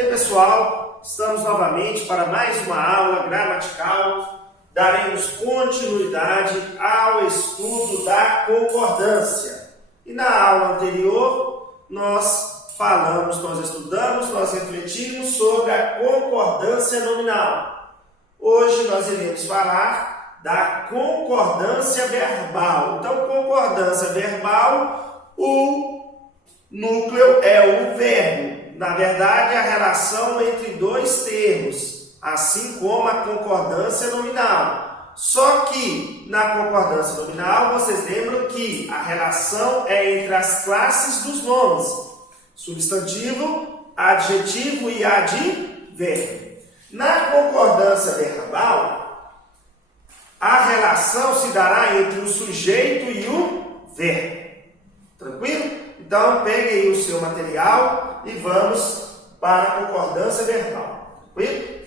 Aí, pessoal, estamos novamente para mais uma aula gramatical. Daremos continuidade ao estudo da concordância. E na aula anterior, nós estudamos, nós refletimos sobre a concordância nominal. Hoje nós iremos falar da concordância verbal. Então, concordância verbal, o núcleo é o verbo. Na verdade, a relação entre dois termos, assim como a concordância nominal. Só que na concordância nominal, vocês lembram que a relação é entre as classes dos nomes: substantivo, adjetivo e advérbio. Na concordância verbal, a relação se dará entre o sujeito e o verbo. Tranquilo? Então, pegue aí o seu material e vamos para a concordância verbal. Tranquilo?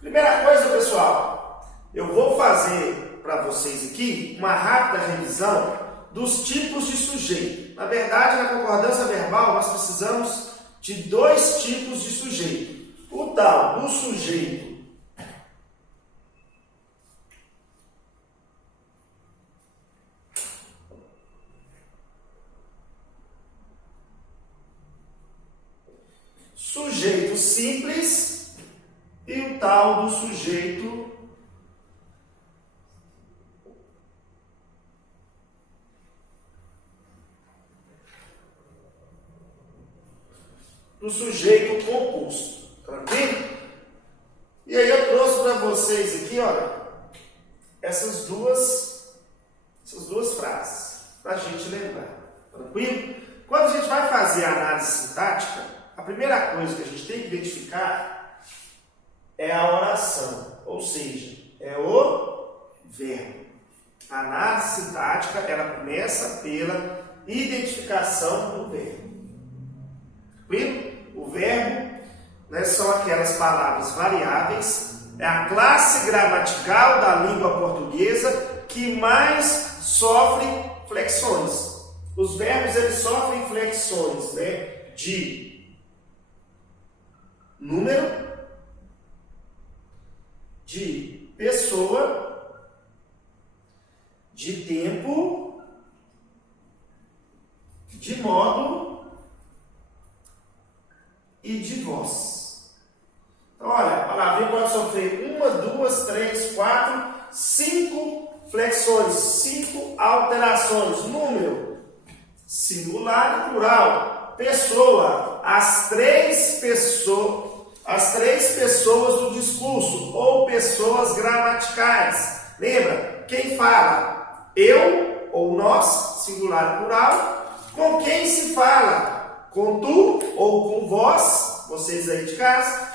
Primeira coisa, pessoal, eu vou fazer para vocês aqui uma rápida revisão dos tipos de sujeito. Na verdade, na concordância verbal, nós precisamos de dois tipos de sujeito. O tal do sujeito simples e o tal do sujeito composto. Tranquilo? E aí eu trouxe para vocês aqui, olha, essas duas frases para a gente lembrar. Tranquilo? Quando a gente vai fazer a análise sintática, a primeira coisa que a gente tem que identificar é a oração, ou seja, é o verbo. A análise sintática, ela começa pela identificação do verbo. Tranquilo? O verbo, né, são aquelas palavras variáveis, é a classe gramatical da língua portuguesa que mais sofre flexões. Os verbos, eles sofrem flexões, né, de número, de pessoa, de tempo, de modo e de voz. Então, olha, a palavrinha pode sofrer 1, 2, 3, 4, 5 flexões, 5 alterações. Número, singular e plural. Pessoa, as três pessoas do discurso, ou pessoas gramaticais. Lembra? Quem fala? Eu ou nós, singular e plural. Com quem se fala? Com tu ou com vós, vocês aí de casa.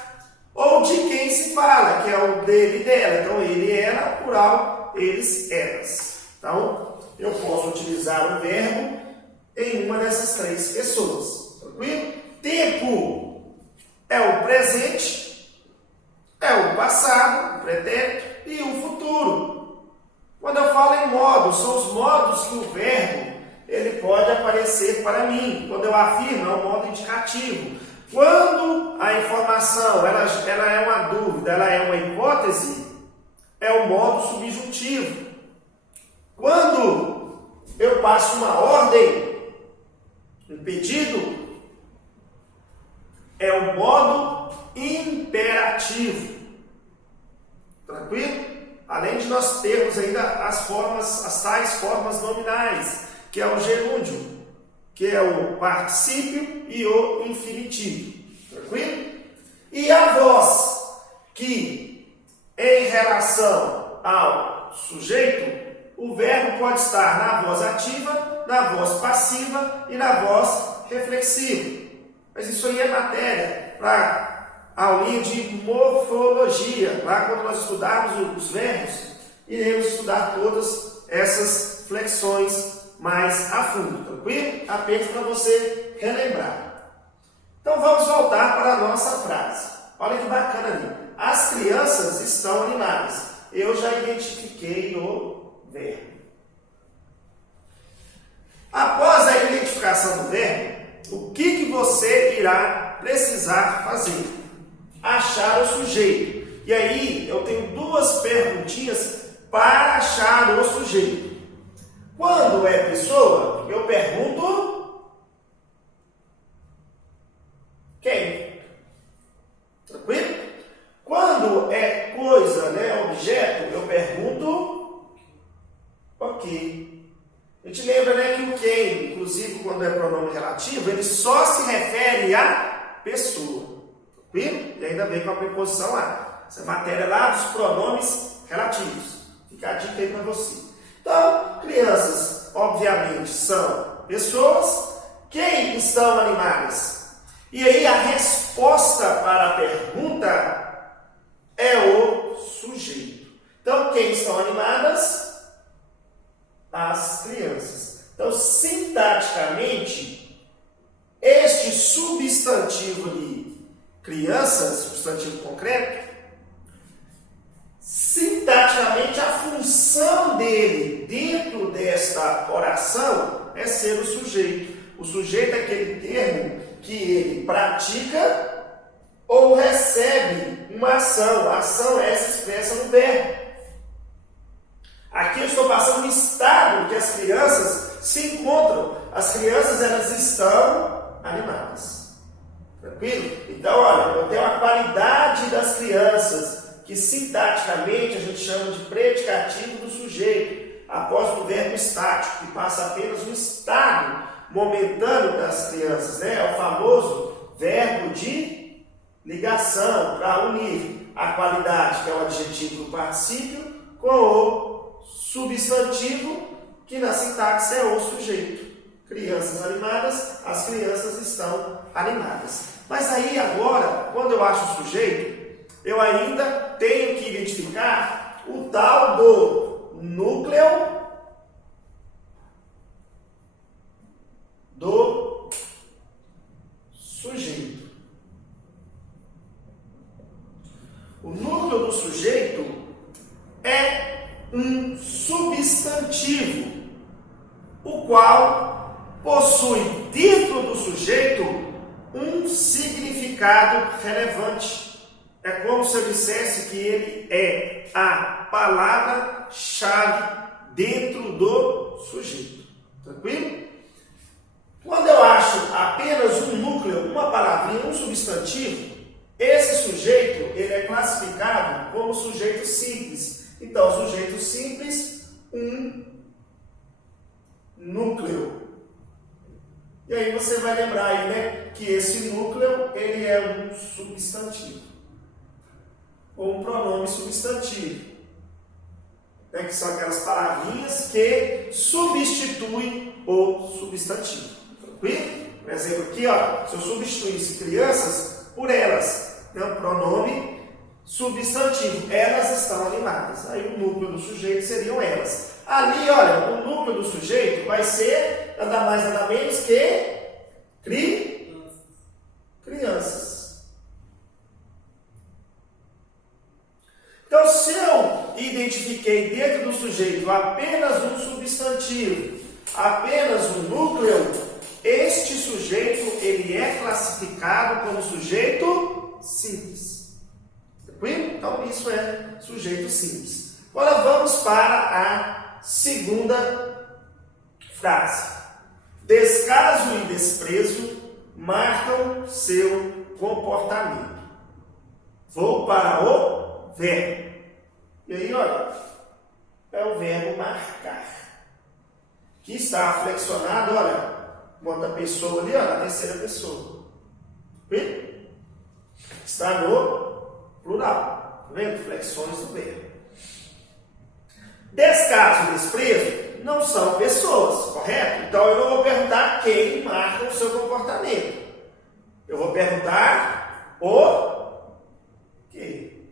Ou de quem se fala, que é o dele e dela. Então, ele e ela, plural, eles, elas. Então, eu posso utilizar o verbo em uma dessas três pessoas. Tranquilo? Tempo é o presente, é o passado, o pretérito e o futuro. Quando eu falo em modo, são os modos que o verbo ele pode aparecer para mim. Quando eu afirmo, é um modo indicativo. Quando a informação ela é uma dúvida, ela é uma hipótese, é o modo subjuntivo. Quando eu passo uma ordem, um pedido, é o modo imperativo. Tranquilo? Além de nós termos ainda as tais formas nominais, que é o gerúndio, que é o particípio e o infinitivo. Tranquilo? E a voz, que em relação ao sujeito, o verbo pode estar na voz ativa, na voz passiva e na voz reflexiva. Mas isso aí é matéria para a aulinha de morfologia. Lá quando nós estudarmos os verbos, iremos estudar todas essas flexões mais a fundo, tranquilo? Apenas para você relembrar. Então vamos voltar para a nossa frase. Olha que bacana ali. As crianças estão animadas. Eu já identifiquei o verbo. Após a identificação do verbo, o que você irá precisar fazer? Achar o sujeito. E aí eu tenho duas perguntinhas para achar o sujeito. Quando é pessoa, eu pergunto quem? Tranquilo? Quando é coisa, né, objeto, eu pergunto ok. A gente lembra, né, que o quem, inclusive quando é pronome relativo, ele só se refere à pessoa. Tranquilo? E ainda vem com a preposição lá. Essa matéria lá dos pronomes relativos. Fica a dica aí para você. Então, crianças, obviamente, são pessoas. Quem estão animadas? E aí a resposta para a pergunta é o sujeito. Então, quem estão animadas? As crianças. Então, sintaticamente, este substantivo ali, crianças, substantivo concreto, sintaticamente a função dele dentro desta oração é ser o sujeito. O sujeito é aquele termo que ele pratica ou recebe uma ação. A ação é essa expressa no verbo. Aqui eu estou passando um estado que as crianças se encontram. As crianças, elas estão animadas. Tranquilo? Então, olha, eu tenho a qualidade das crianças, que sintaticamente a gente chama de predicativo do sujeito, após o verbo estático, que passa apenas um estado momentâneo das crianças, né? É o famoso verbo de ligação, para unir a qualidade, que é o adjetivo do particípio, com o substantivo, que na sintaxe é o sujeito. Crianças animadas, as crianças estão animadas. Mas aí agora, quando eu acho o sujeito, eu ainda tenho que identificar o tal do núcleo do sujeito. O núcleo do sujeito é um substantivo, o qual possui dentro do sujeito um significado relevante. É como se eu dissesse que ele é a palavra-chave dentro do sujeito. Tranquilo? Quando eu acho apenas um núcleo, uma palavrinha, um substantivo, esse sujeito ele é classificado como sujeito simples. Então, sujeito simples, um núcleo. E aí você vai lembrar aí, né, que esse núcleo ele é um substantivo. Ou um pronome substantivo. Né, que são aquelas palavrinhas que substituem o substantivo. Tranquilo? Por exemplo, aqui, ó, se eu substituísse crianças por elas, né, um pronome substantivo, elas estão animadas. Aí o núcleo do sujeito seriam elas. Ali, olha, o núcleo do sujeito vai ser nada mais nada menos que crianças. Então, se eu identifiquei dentro do sujeito apenas um substantivo, apenas um núcleo, este sujeito ele é classificado como sujeito simples. Tranquilo? Então, isso é sujeito simples. Agora vamos para a segunda frase. Descaso e desprezo marcam seu comportamento. Vou para o verbo. E aí, olha, é o verbo marcar. Que está flexionado, olha, bota a pessoa ali, ó, na terceira pessoa. Tranquilo? Está no plural, tá vendo? Flexões do verbo. Descaso e desprezo não são pessoas, correto? Então eu não vou perguntar quem marca o seu comportamento. Eu vou perguntar o que.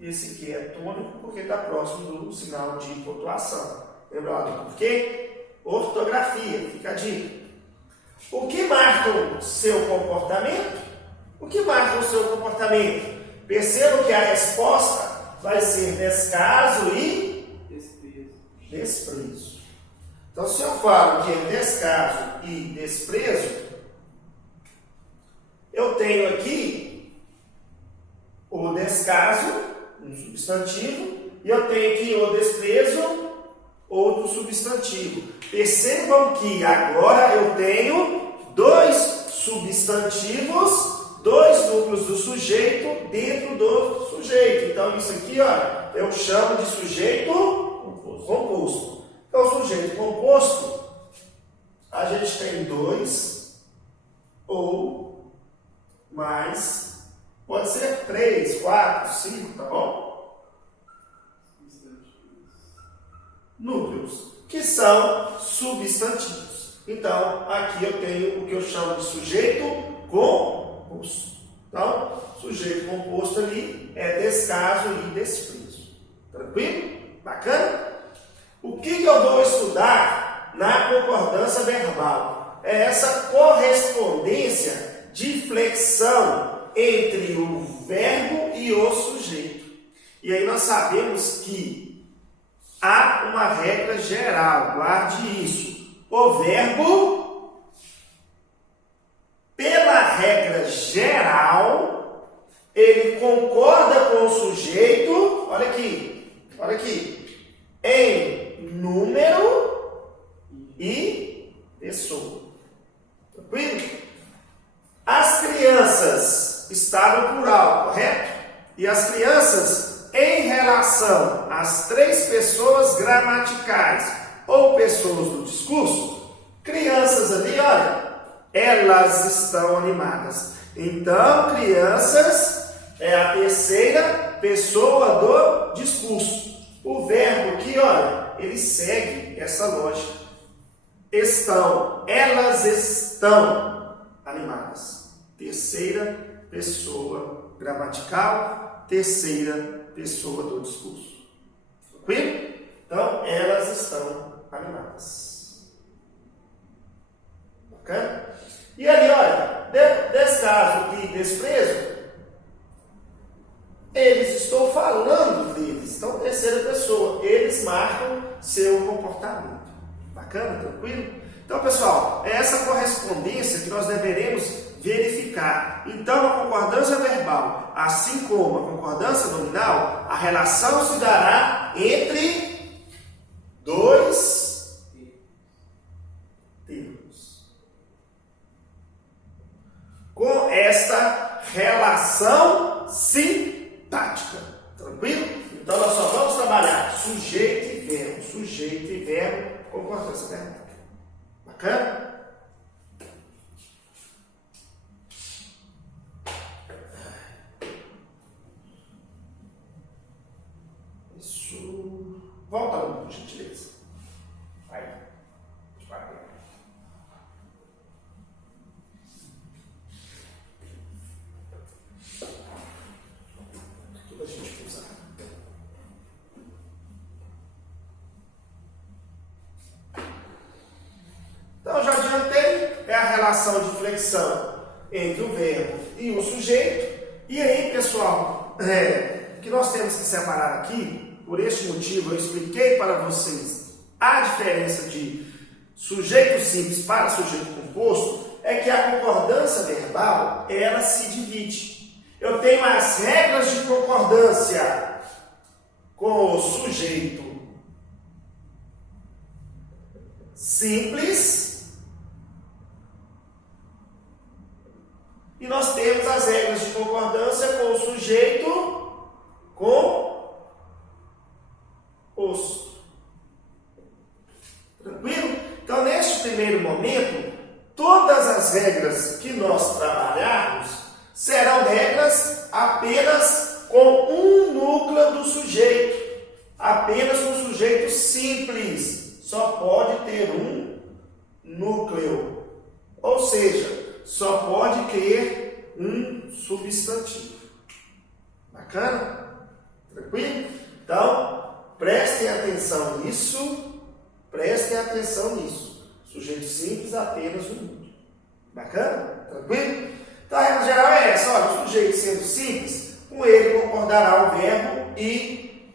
Esse que é tônico porque está próximo do sinal de pontuação. Lembra lá do porquê? Ortografia, fica a dica. O que marca o seu comportamento? O que marca o seu comportamento? Percebam que a resposta vai ser descaso e desprezo. Então, se eu falo que é descaso e desprezo, eu tenho aqui o descaso, um substantivo, e eu tenho aqui o desprezo, outro substantivo. Percebam que agora eu tenho dois substantivos, dois núcleos do sujeito dentro do sujeito. Então, isso aqui, ó, eu chamo de sujeito composto. Então, o sujeito composto, a gente tem dois ou mais, pode ser 3, 4, 5, tá bom? Núcleos, que são substantivos. Então, aqui eu tenho o que eu chamo de sujeito composto. Então, sujeito composto ali é descaso e desprezo. Tranquilo? Bacana? O que eu vou estudar na concordância verbal? É essa correspondência de flexão entre o verbo e o sujeito. E aí nós sabemos que há uma regra geral, guarde isso. O verbo, pela regra geral, ele concorda com o sujeito, olha aqui, em número e pessoa. Tranquilo? As crianças está no plural, correto? E as crianças, em relação às três pessoas gramaticais ou pessoas do discurso, crianças ali, olha, elas estão animadas. Então, crianças é a terceira pessoa do discurso. O verbo aqui, olha, ele segue essa lógica. Estão, elas estão animadas. Terceira pessoa gramatical, terceira pessoa do discurso. Tranquilo? Então, elas estão animadas. Bacana? E ali, olha, descaso e desprezo, eles, estou falando deles. Então, terceira pessoa, eles marcam seu comportamento. Bacana? Tranquilo? Então, pessoal, é essa correspondência que nós deveremos verificar. Então, a concordância verbal, assim como a concordância nominal, a relação se dará entre dois termos. Com esta relação sintática. Tranquilo? Então, nós só vamos trabalhar sujeito e verbo, concordância verbal. Bacana? Isso. Volta, por gentileza. Vai. Tudo a gente usar. Então, já adiantei, é a relação de flexão entre o verbo e o sujeito. E aí, pessoal, o que nós temos que separar aqui, por este motivo, eu expliquei para vocês a diferença de sujeito simples para sujeito composto, é que a concordância verbal, ela se divide. Eu tenho as regras de concordância com o sujeito simples e nós temos as regras de concordância com o sujeito composto. Tranquilo? Então, neste primeiro momento, todas as regras que nós trabalharmos serão regras apenas com um núcleo do sujeito, apenas um sujeito simples, só pode ter um núcleo, ou seja, só pode ter um substantivo. Bacana? Tranquilo? Então, prestem atenção nisso, Sujeito simples, apenas um núcleo. Bacana? Tranquilo? Então, a regra geral é essa. Olha, o sujeito sendo simples, com ele concordará o verbo em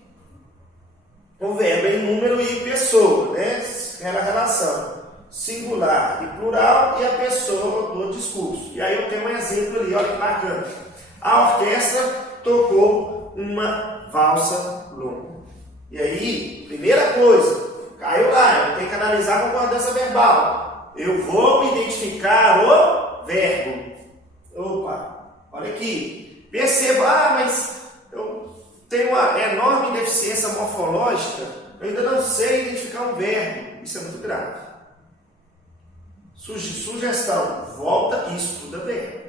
número e pessoa, né? Era a relação. singular e plural e a pessoa do discurso. E aí eu tenho um exemplo ali, olha que bacana. A orquestra tocou uma valsa longa. E aí, primeira coisa, caiu lá, eu tenho que analisar a concordância verbal. Eu vou identificar o verbo. Opa, olha aqui. Perceba, mas eu tenho uma enorme deficiência morfológica, eu ainda não sei identificar um verbo. Isso é muito grave. Sugestão, volta e estuda verbo.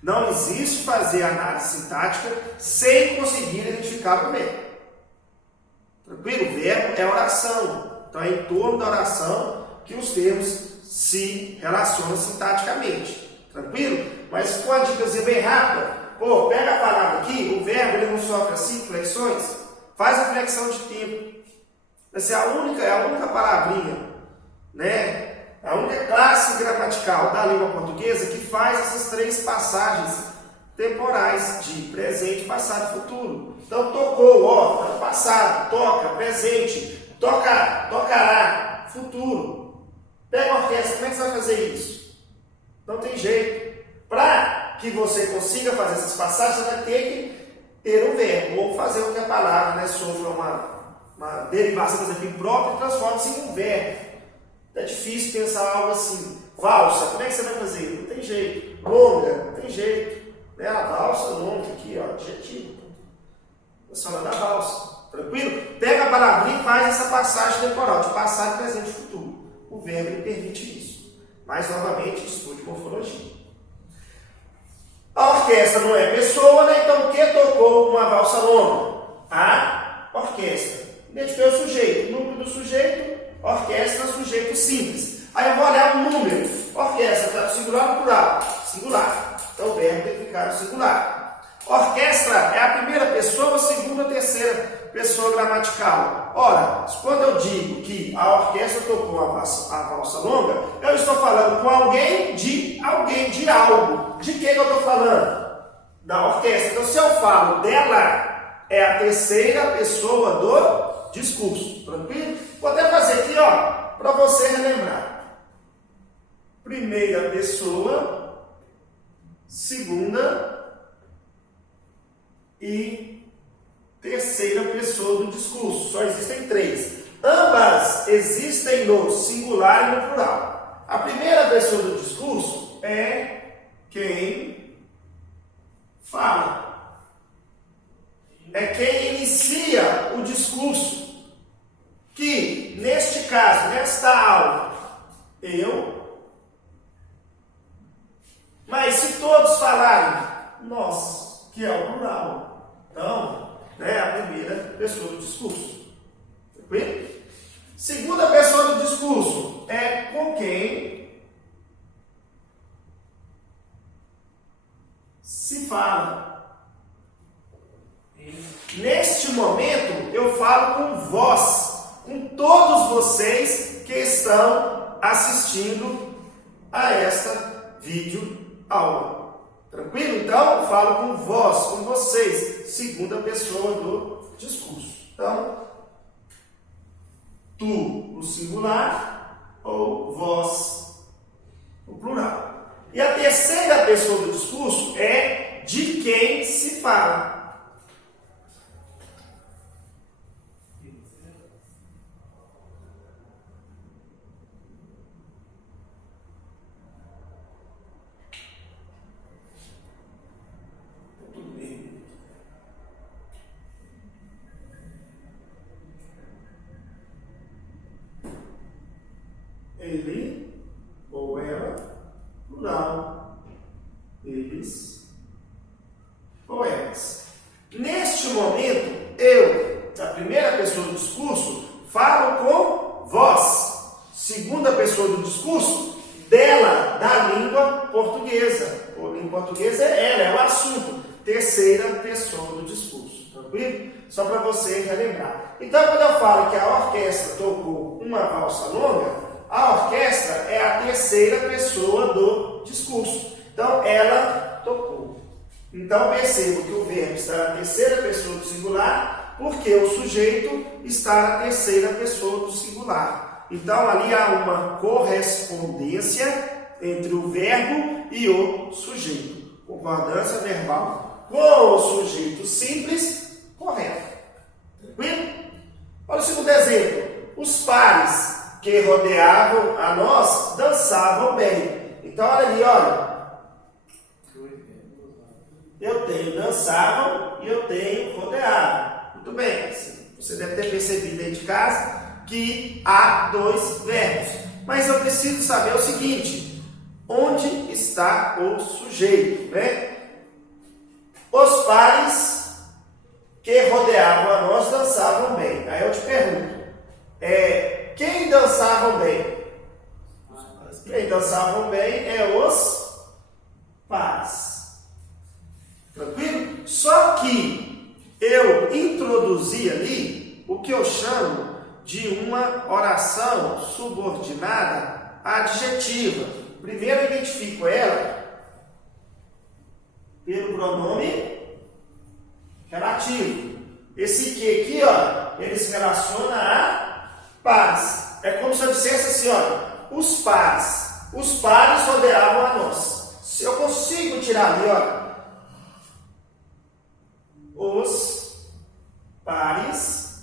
Não existe fazer análise sintática sem conseguir identificar o verbo. Tranquilo? O verbo é oração. Então é em torno da oração que os termos se relacionam sintaticamente. Tranquilo? Mas com a dicasinha bem rápida, pô, pega a palavra aqui, o verbo ele não sofre assim, flexões, faz a flexão de tempo. Essa é a única palavrinha, né? A única classe gramatical da língua portuguesa que faz essas três passagens temporais de presente, passado e futuro. Então, tocou, ó, passado, toca, presente, tocará, futuro. Pega a orquestra, como é que você vai fazer isso? Não tem jeito. Para que você consiga fazer essas passagens, você vai ter que ter um verbo, ou fazer com que a palavra, né, sofra uma derivação, por exemplo, imprópria e transforme-se em um verbo. É difícil pensar algo assim. Valsa, como é que você vai fazer? Não tem jeito. Longa, não tem jeito. Né? A valsa longa aqui, ó, adjetivo. Você fala da valsa. Tranquilo? Pega a palavrinha e faz essa passagem temporal, de passado, presente e futuro. O verbo ele permite isso. Mas, novamente, estude morfologia. A orquestra não é pessoa, né? Então, o que tocou uma valsa longa? A orquestra. Identifiquei o sujeito. Número do sujeito. Orquestra, sujeito simples. Aí eu vou olhar o número. Orquestra, está no singular ou plural? Singular. Então o verbo tem que ficar no singular. Orquestra é a primeira pessoa, a segunda ou terceira pessoa gramatical. Ora, quando eu digo que a orquestra tocou a valsa longa, eu estou falando com alguém, de algo. De quem eu estou falando? Da orquestra. Então se eu falo dela, é a terceira pessoa do discurso. Tranquilo? Vou até fazer aqui, ó, para você relembrar. Primeira pessoa, segunda e terceira pessoa do discurso. Só existem três. Ambas existem no singular e no plural. A primeira pessoa do discurso é quem fala. É quem inicia o discurso. Que, neste caso, nesta aula, eu. Mas se todos falarem, nós, que é o plural. Então, é a primeira pessoa do discurso. Tranquilo? Segunda pessoa do discurso é com quem se fala. Neste momento, eu falo com vós. Com todos vocês que estão assistindo a esta videoaula. Tranquilo? Então, eu falo com vós, com vocês, segunda pessoa do discurso. Então, tu no singular ou vós no plural. E a terceira pessoa do discurso é de quem se fala. Ele ou ela, plural, eles ou elas. Neste momento, eu, da primeira pessoa do discurso, falo com vós. Segunda pessoa do discurso, dela, da língua portuguesa. A língua portuguesa é ela, é o assunto. Terceira pessoa do discurso. Tranquilo? Só para você relembrar. Então, quando eu falo que a orquestra tocou uma valsa longa, a orquestra é a terceira pessoa do discurso. Então, ela tocou. Então, percebo que o verbo está na terceira pessoa do singular, porque o sujeito está na terceira pessoa do singular. Então ali há uma correspondência entre o verbo e o sujeito. Concordância verbal com o sujeito simples, correto. Tranquilo? Olha o segundo exemplo. Os pares que rodeavam a nós dançavam bem. Então olha ali, olha. Eu tenho dançavam e eu tenho rodeavam. Muito bem. Você deve ter percebido aí de casa que há dois verbos. Mas eu preciso saber o seguinte: onde está o sujeito, né? Os pares que rodeavam a nós dançavam bem. Aí eu te pergunto, quem dançavam bem? Quem dançavam bem é os pares. Tranquilo? Só que eu introduzi ali o que eu chamo de uma oração subordinada adjetiva. Primeiro eu identifico ela pelo pronome relativo. Esse que aqui, ó, ele se relaciona a pares. É como se eu dissesse assim, ó, os pares rodeavam a nós. Se eu consigo tirar ali, ó, os pares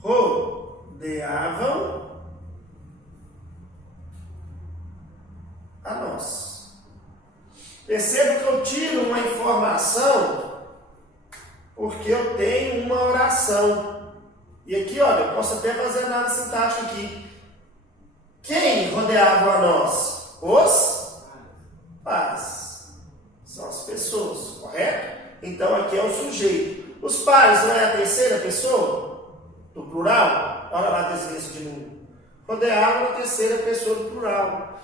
rodeavam a nós. Perceba que eu tiro uma informação porque eu tenho uma oração. E aqui, olha, eu posso até fazer análise sintática aqui. Quem rodeava a nós? Os pares. São as pessoas, correto? Então aqui é o sujeito. Os pares não é a terceira pessoa do plural? Olha lá a desinência de número. Rodeavam a terceira pessoa do plural.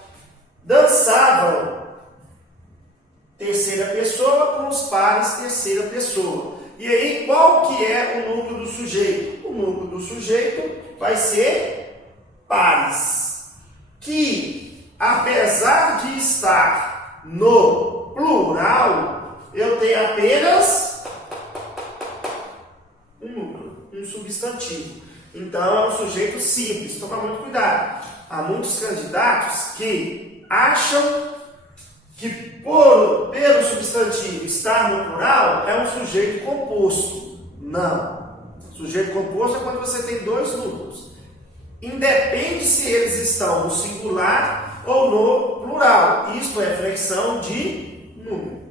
Dançavam, terceira pessoa, com os pares, terceira pessoa. E aí, qual que é o núcleo do sujeito? O núcleo do sujeito vai ser pares, que, apesar de estar no plural, eu tenho apenas um núcleo, um substantivo. Então, é um sujeito simples. Toma muito cuidado. Há muitos candidatos que acham que pelo substantivo estar no plural é um sujeito composto. Não. Sujeito composto é quando você tem dois núcleos. Independe se eles estão no singular ou no plural. Isto é flexão de número.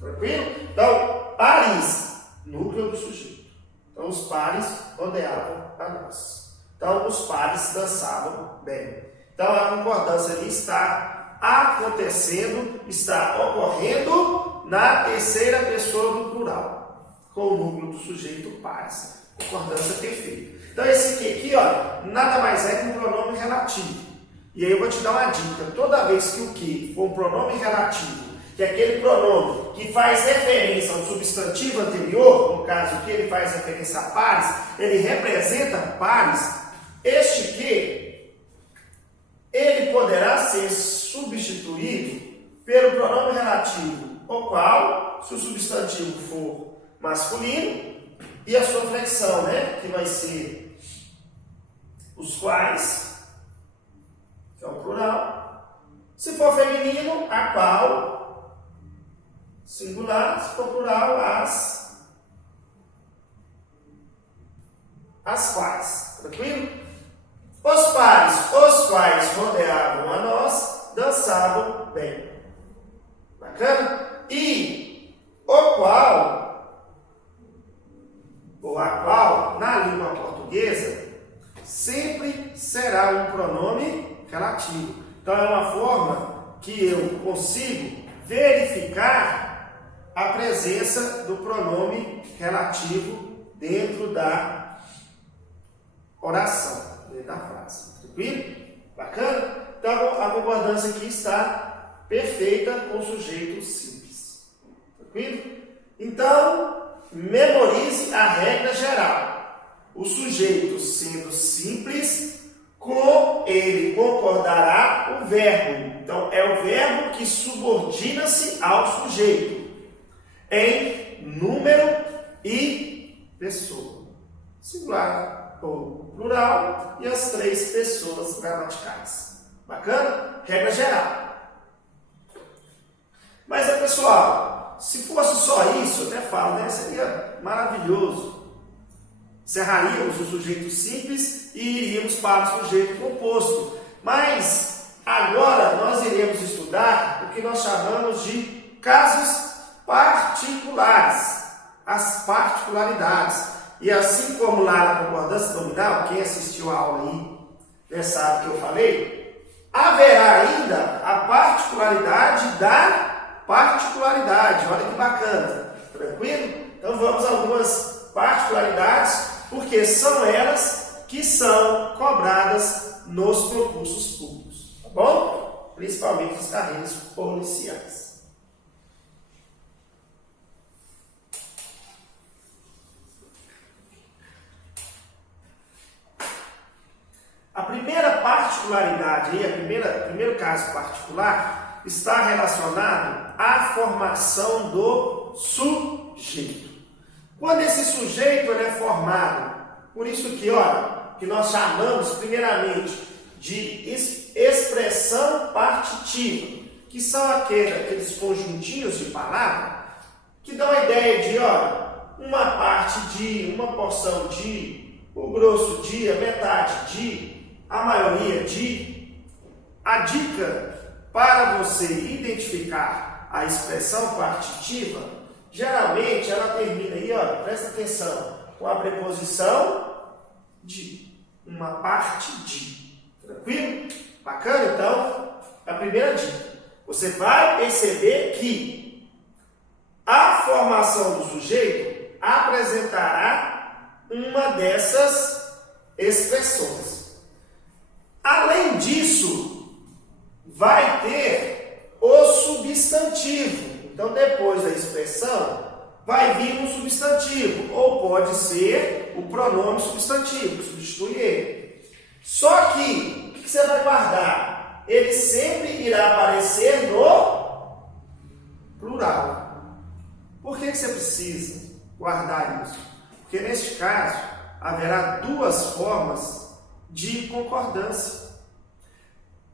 Tranquilo? Então, pares, núcleo do sujeito. Então, os pares rodeavam a nós. Então, os pares dançavam bem. Então, a concordância ali está acontecendo, está ocorrendo na terceira pessoa do plural, com o núcleo do sujeito pares. Concordância perfeita. Então, esse aqui, ó, nada mais é que um pronome relativo. E aí eu vou te dar uma dica. Toda vez que o que for um pronome relativo, que é aquele pronome que faz referência ao substantivo anterior, no caso que ele faz referência a pares, ele representa pares, este que ele poderá ser substituído pelo pronome relativo, o qual, se o substantivo for masculino, e a sua flexão, né, que vai ser os quais, que é o plural. Se for feminino, a qual, singular. Se for plural, as quais. Tranquilo? Os pares, os quais rodeavam a nós, dançavam bem. Bacana? E o qual, ou a qual, na língua portuguesa, sempre será um pronome relativo. Então, é uma forma que eu consigo verificar a presença do pronome relativo dentro da oração. Da frase. Tranquilo? Bacana? Então, a concordância aqui está perfeita com o sujeito simples. Tranquilo? Então, memorize a regra geral. O sujeito sendo simples, com ele concordará o verbo. Então, é o verbo que subordina-se ao sujeito em número e pessoa. Singular ou plural e as 3 pessoas gramaticais. Bacana? Regra geral. Mas, pessoal, se fosse só isso, eu até falo, né? Seria maravilhoso. Encerraríamos o sujeito simples e iríamos para o sujeito composto. Mas, agora, nós iremos estudar o que nós chamamos de casos particulares. As particularidades. E assim como lá na concordância nominal, quem assistiu a aula aí, né, sabe o que eu falei, haverá ainda a particularidade da particularidade. Olha que bacana, tranquilo? Então vamos a algumas particularidades, porque são elas que são cobradas nos concursos públicos, tá bom? Principalmente as carreiras policiais. A primeira particularidade, primeiro caso particular, está relacionado à formação do sujeito. Quando esse sujeito é formado, por isso que nós chamamos primeiramente de expressão partitiva, que são aqueles conjuntinhos de palavra que dão a ideia de, uma parte de, uma porção de, o grosso de, a metade de, a maioria de. A dica para você identificar a expressão partitiva, geralmente ela termina aí, presta atenção, com a preposição de, uma parte de. Tranquilo? Bacana? Então, a primeira dica. Você vai perceber que a formação do sujeito apresentará uma dessas expressões. Além disso, vai ter o substantivo. Então, depois da expressão, vai vir um substantivo, ou pode ser o pronome substantivo, substitui ele. Só que, o que você vai guardar? Ele sempre irá aparecer no plural. Por que você precisa guardar isso? Porque, neste caso, haverá 2 formas de concordância.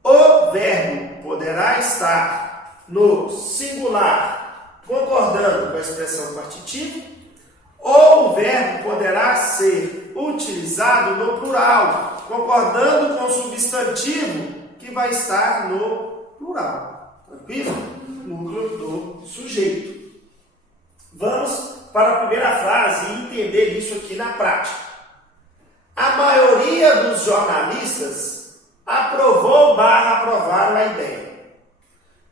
O verbo poderá estar no singular, concordando com a expressão partitiva, ou o verbo poderá ser utilizado no plural, concordando com o substantivo que vai estar no plural. Tranquilo? Núcleo do sujeito. Vamos para a primeira frase e entender isso aqui na prática. A maioria dos jornalistas aprovaram a ideia.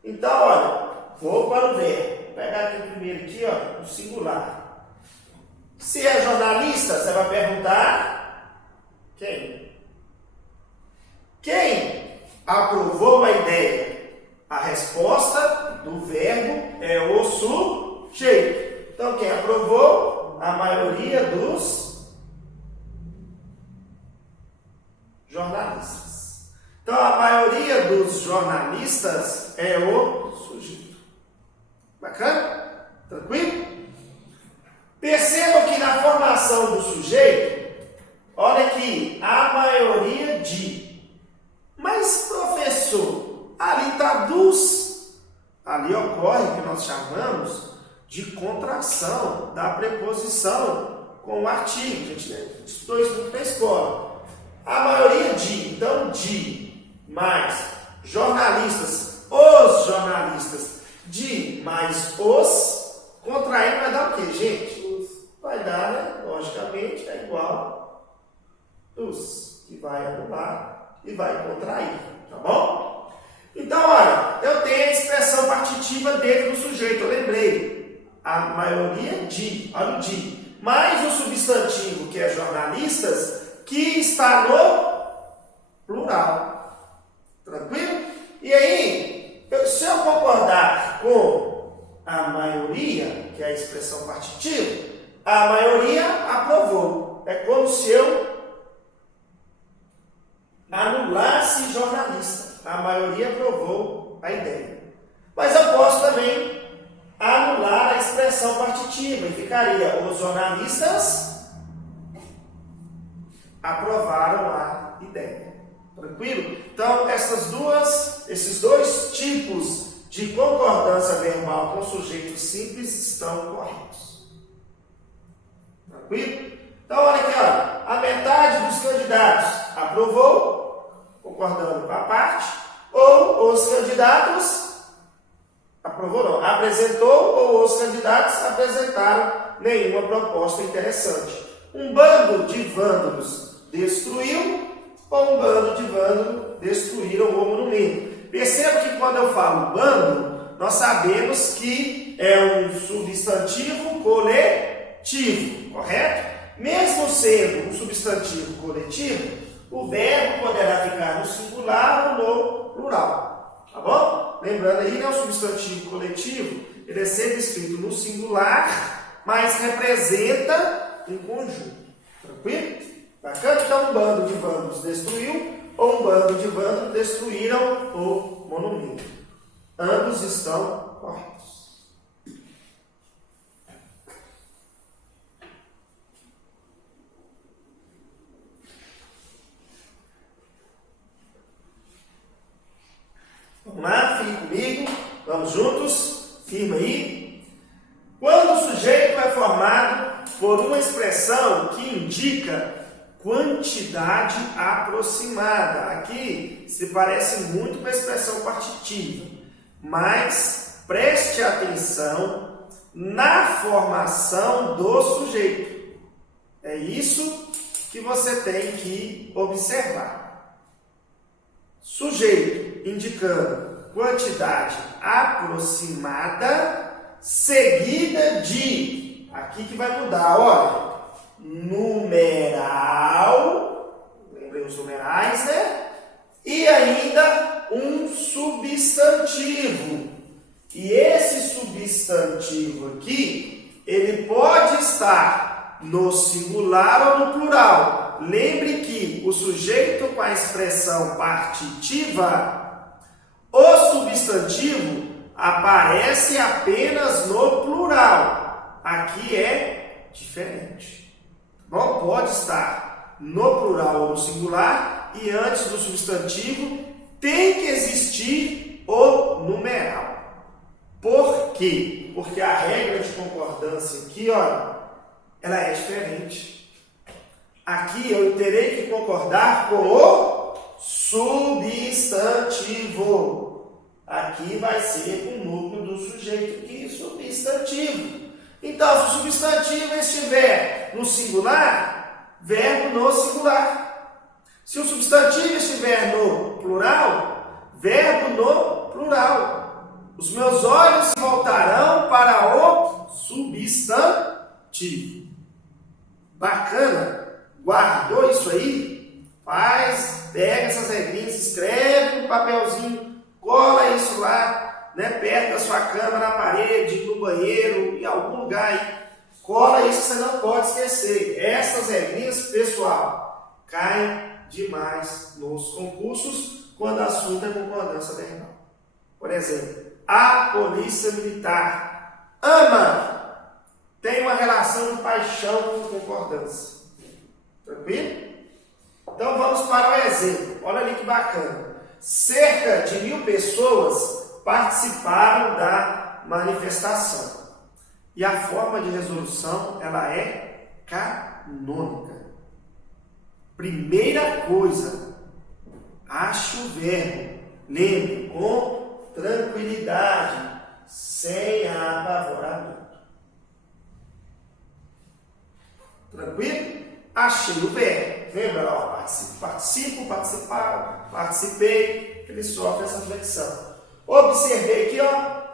Então, vou para o verbo. Vou pegar aqui o primeiro aqui, no singular. Se é jornalista, você vai perguntar quem? Quem aprovou a ideia? A resposta do verbo é o sujeito. Então, quem aprovou? A maioria dos jornalistas. Então, a maioria dos jornalistas é o sujeito. Bacana? Tranquilo? Perceba que na formação do sujeito, olha aqui, a maioria de. Mas, professor, ali está dos. Ali ocorre o que nós chamamos de contração da preposição com o artigo. A gente estudou isso muito na escola. A maioria de, então de mais jornalistas, os jornalistas, de mais os, contraindo vai dar o quê, gente? Vai dar, né? Logicamente, é igual os, que vai anular e vai contrair, tá bom? Então, olha, eu tenho a expressão partitiva dentro do sujeito, eu lembrei. A maioria de, olha o de, mais o substantivo, que é jornalistas, que está no plural. Tranquilo? E aí, se eu concordar com a maioria, que é a expressão partitiva, a maioria aprovou. É como se eu anulasse jornalista. A maioria aprovou a ideia. Mas eu posso também anular a expressão partitiva e ficaria os jornalistas aprovaram a ideia. Tranquilo? Então, esses dois tipos de concordância verbal com sujeito simples estão corretos. Tranquilo? Então, olha aqui, olha, a metade dos candidatos aprovou, concordando com a parte, ou os candidatos aprovou não, apresentou, ou os candidatos apresentaram nenhuma proposta interessante. Um bando de vândalos destruiu, ou um bando de vândalos destruíram o monumento. Perceba que quando eu falo bando, nós sabemos que é um substantivo coletivo, correto? Mesmo sendo um substantivo coletivo, o verbo poderá ficar no singular ou no plural, tá bom? Lembrando aí, né, o substantivo coletivo, ele é sempre escrito no singular, mas representa um conjunto, tranquilo? Bacana? Então, um bando de vândalos destruiu, ou um bando de vândalos destruíram o monumento. Ambos estão corretos. Vamos lá, fique comigo, vamos juntos, firma aí. Quando o sujeito é formado por uma expressão que indica quantidade aproximada, aqui se parece muito com a expressão partitiva, mas preste atenção na formação do sujeito. É isso que você tem que observar. Sujeito indicando quantidade aproximada, seguida de, aqui que vai mudar, olha, numeral, lembrei os numerais, né? E ainda um substantivo. E esse substantivo aqui, ele pode estar no singular ou no plural. Lembre que o sujeito com a expressão partitiva, o substantivo aparece apenas no plural. Aqui é diferente. Bom, pode estar no plural ou no singular e antes do substantivo tem que existir o numeral. Por quê? Porque a regra de concordância aqui, olha, ela é diferente. Aqui eu terei que concordar com o substantivo. Aqui vai ser o núcleo do sujeito aqui, substantivo. Então, se o substantivo estiver no singular, verbo no singular. Se o substantivo estiver no plural, verbo no plural. Os meus olhos se voltarão para o substantivo. Bacana? Guardou isso aí? Pega essas regrinhas, escreve no papelzinho, cola isso lá, né, perto da sua cama, na parede, no banheiro, em algum lugar aí. Cola isso, você não pode esquecer. Essas regrinhas, pessoal, caem demais nos concursos quando o assunto é concordância verbal. Por exemplo, a polícia militar ama, tem uma relação de paixão com concordância. Tranquilo? Então vamos para o exemplo. Olha ali que bacana. Cerca de 1000 pessoas participaram da manifestação. E a forma de resolução, ela é canônica. Primeira coisa, ache o verbo. Lembre, com tranquilidade, sem apavoramento. Tranquilo? Achei o verbo. Lembra? Ó, participo, participaram, participei. Ele sofre essa flexão. Observei aqui, ó.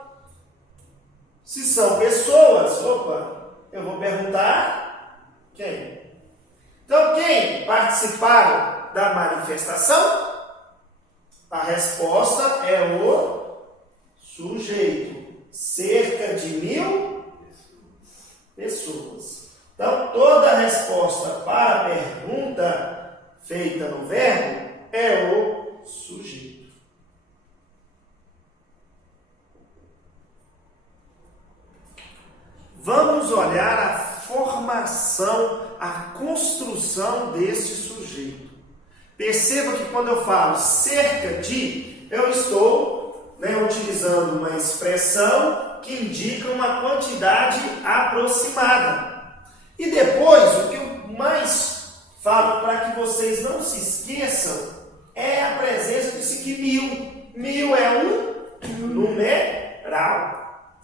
Se são pessoas, opa, eu vou perguntar quem? Então, quem participaram da manifestação? A resposta é o sujeito. Cerca de 1000 pessoas. Então, toda resposta para a pergunta feita no verbo é o sujeito. Vamos olhar a formação, a construção deste sujeito. Perceba que quando eu falo cerca de, eu estou utilizando uma expressão que indica uma quantidade aproximada. E depois, o que eu mais falo para que vocês não se esqueçam é a presença desse aqui 1000. 1000 é um numeral.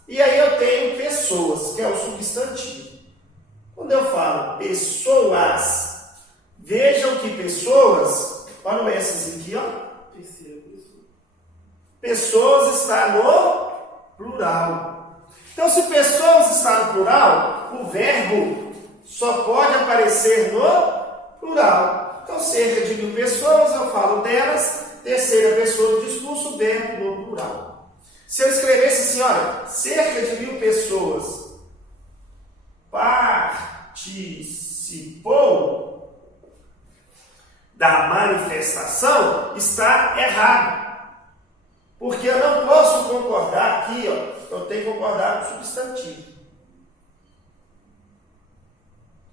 E aí eu tenho pessoas, que é o substantivo. Quando eu falo pessoas, vejam que pessoas, olha o S aqui, ó. Pessoas está no plural. Então, se pessoas está no plural, o verbo só pode aparecer no plural. Então, cerca de 1000 pessoas, eu falo delas, terceira pessoa do discurso, verbo no plural. Se eu escrevesse assim, olha, cerca de 1000 pessoas participou da manifestação, está errado. Porque eu não posso concordar aqui, ó, eu tenho que concordar com o substantivo.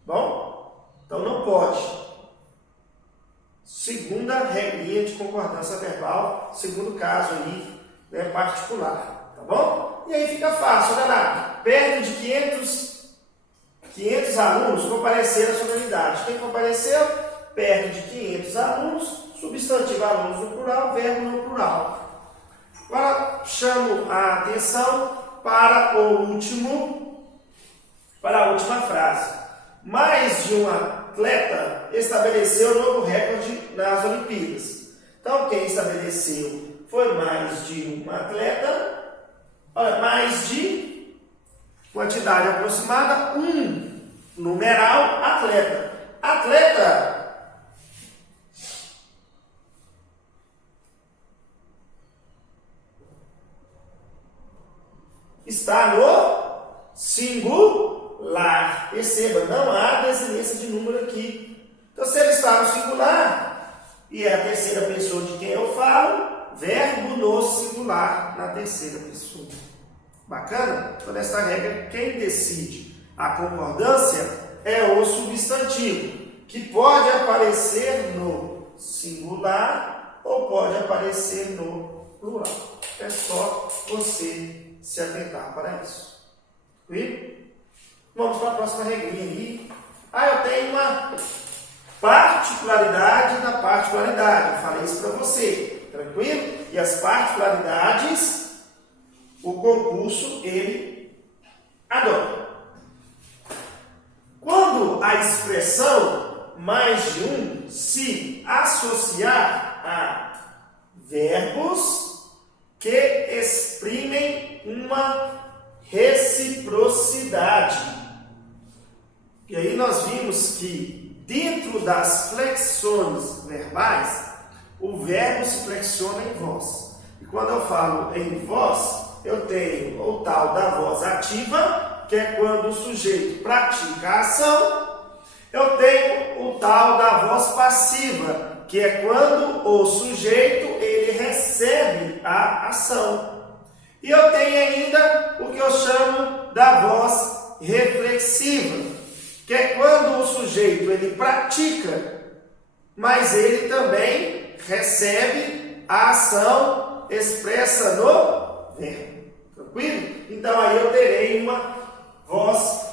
Bom? Então não pode. Segunda regrinha de concordância verbal, segundo caso aí, particular. Tá bom? E aí fica fácil, olha lá. Perto de 500 alunos compareceram à solenidade. Quem compareceu? Perto de 500 alunos, substantivo alunos no plural, verbo no plural. Agora chamo a atenção para a última frase. Mais de um atleta estabeleceu novo recorde nas Olimpíadas. Então, quem estabeleceu foi mais de um atleta, olha, mais de quantidade aproximada, um numeral atleta. Atleta está no singular. Perceba, não há desinência de número aqui. Então, se ele está no singular e é a terceira pessoa de quem eu falo, verbo no singular na terceira pessoa. Bacana? Então, nesta regra, quem decide a concordância é o substantivo, que pode aparecer no singular ou pode aparecer no plural. É só você se atentar para isso. Viu? Vamos para a próxima regrinha aí. Eu tenho uma particularidade da particularidade. Eu falei isso para você. Tranquilo? E as particularidades, o concurso, ele adota. Quando a expressão mais de um se associar a verbos que exprimem uma reciprocidade. E aí nós vimos que dentro das flexões verbais, o verbo se flexiona em voz. E quando eu falo em voz, eu tenho o tal da voz ativa, que é quando o sujeito pratica a ação. Eu tenho o tal da voz passiva, que é quando o sujeito ele recebe a ação. E eu tenho ainda o que eu chamo da voz reflexiva, que é quando o sujeito ele pratica, mas ele também recebe a ação expressa no verbo. Tranquilo? Então aí eu terei uma voz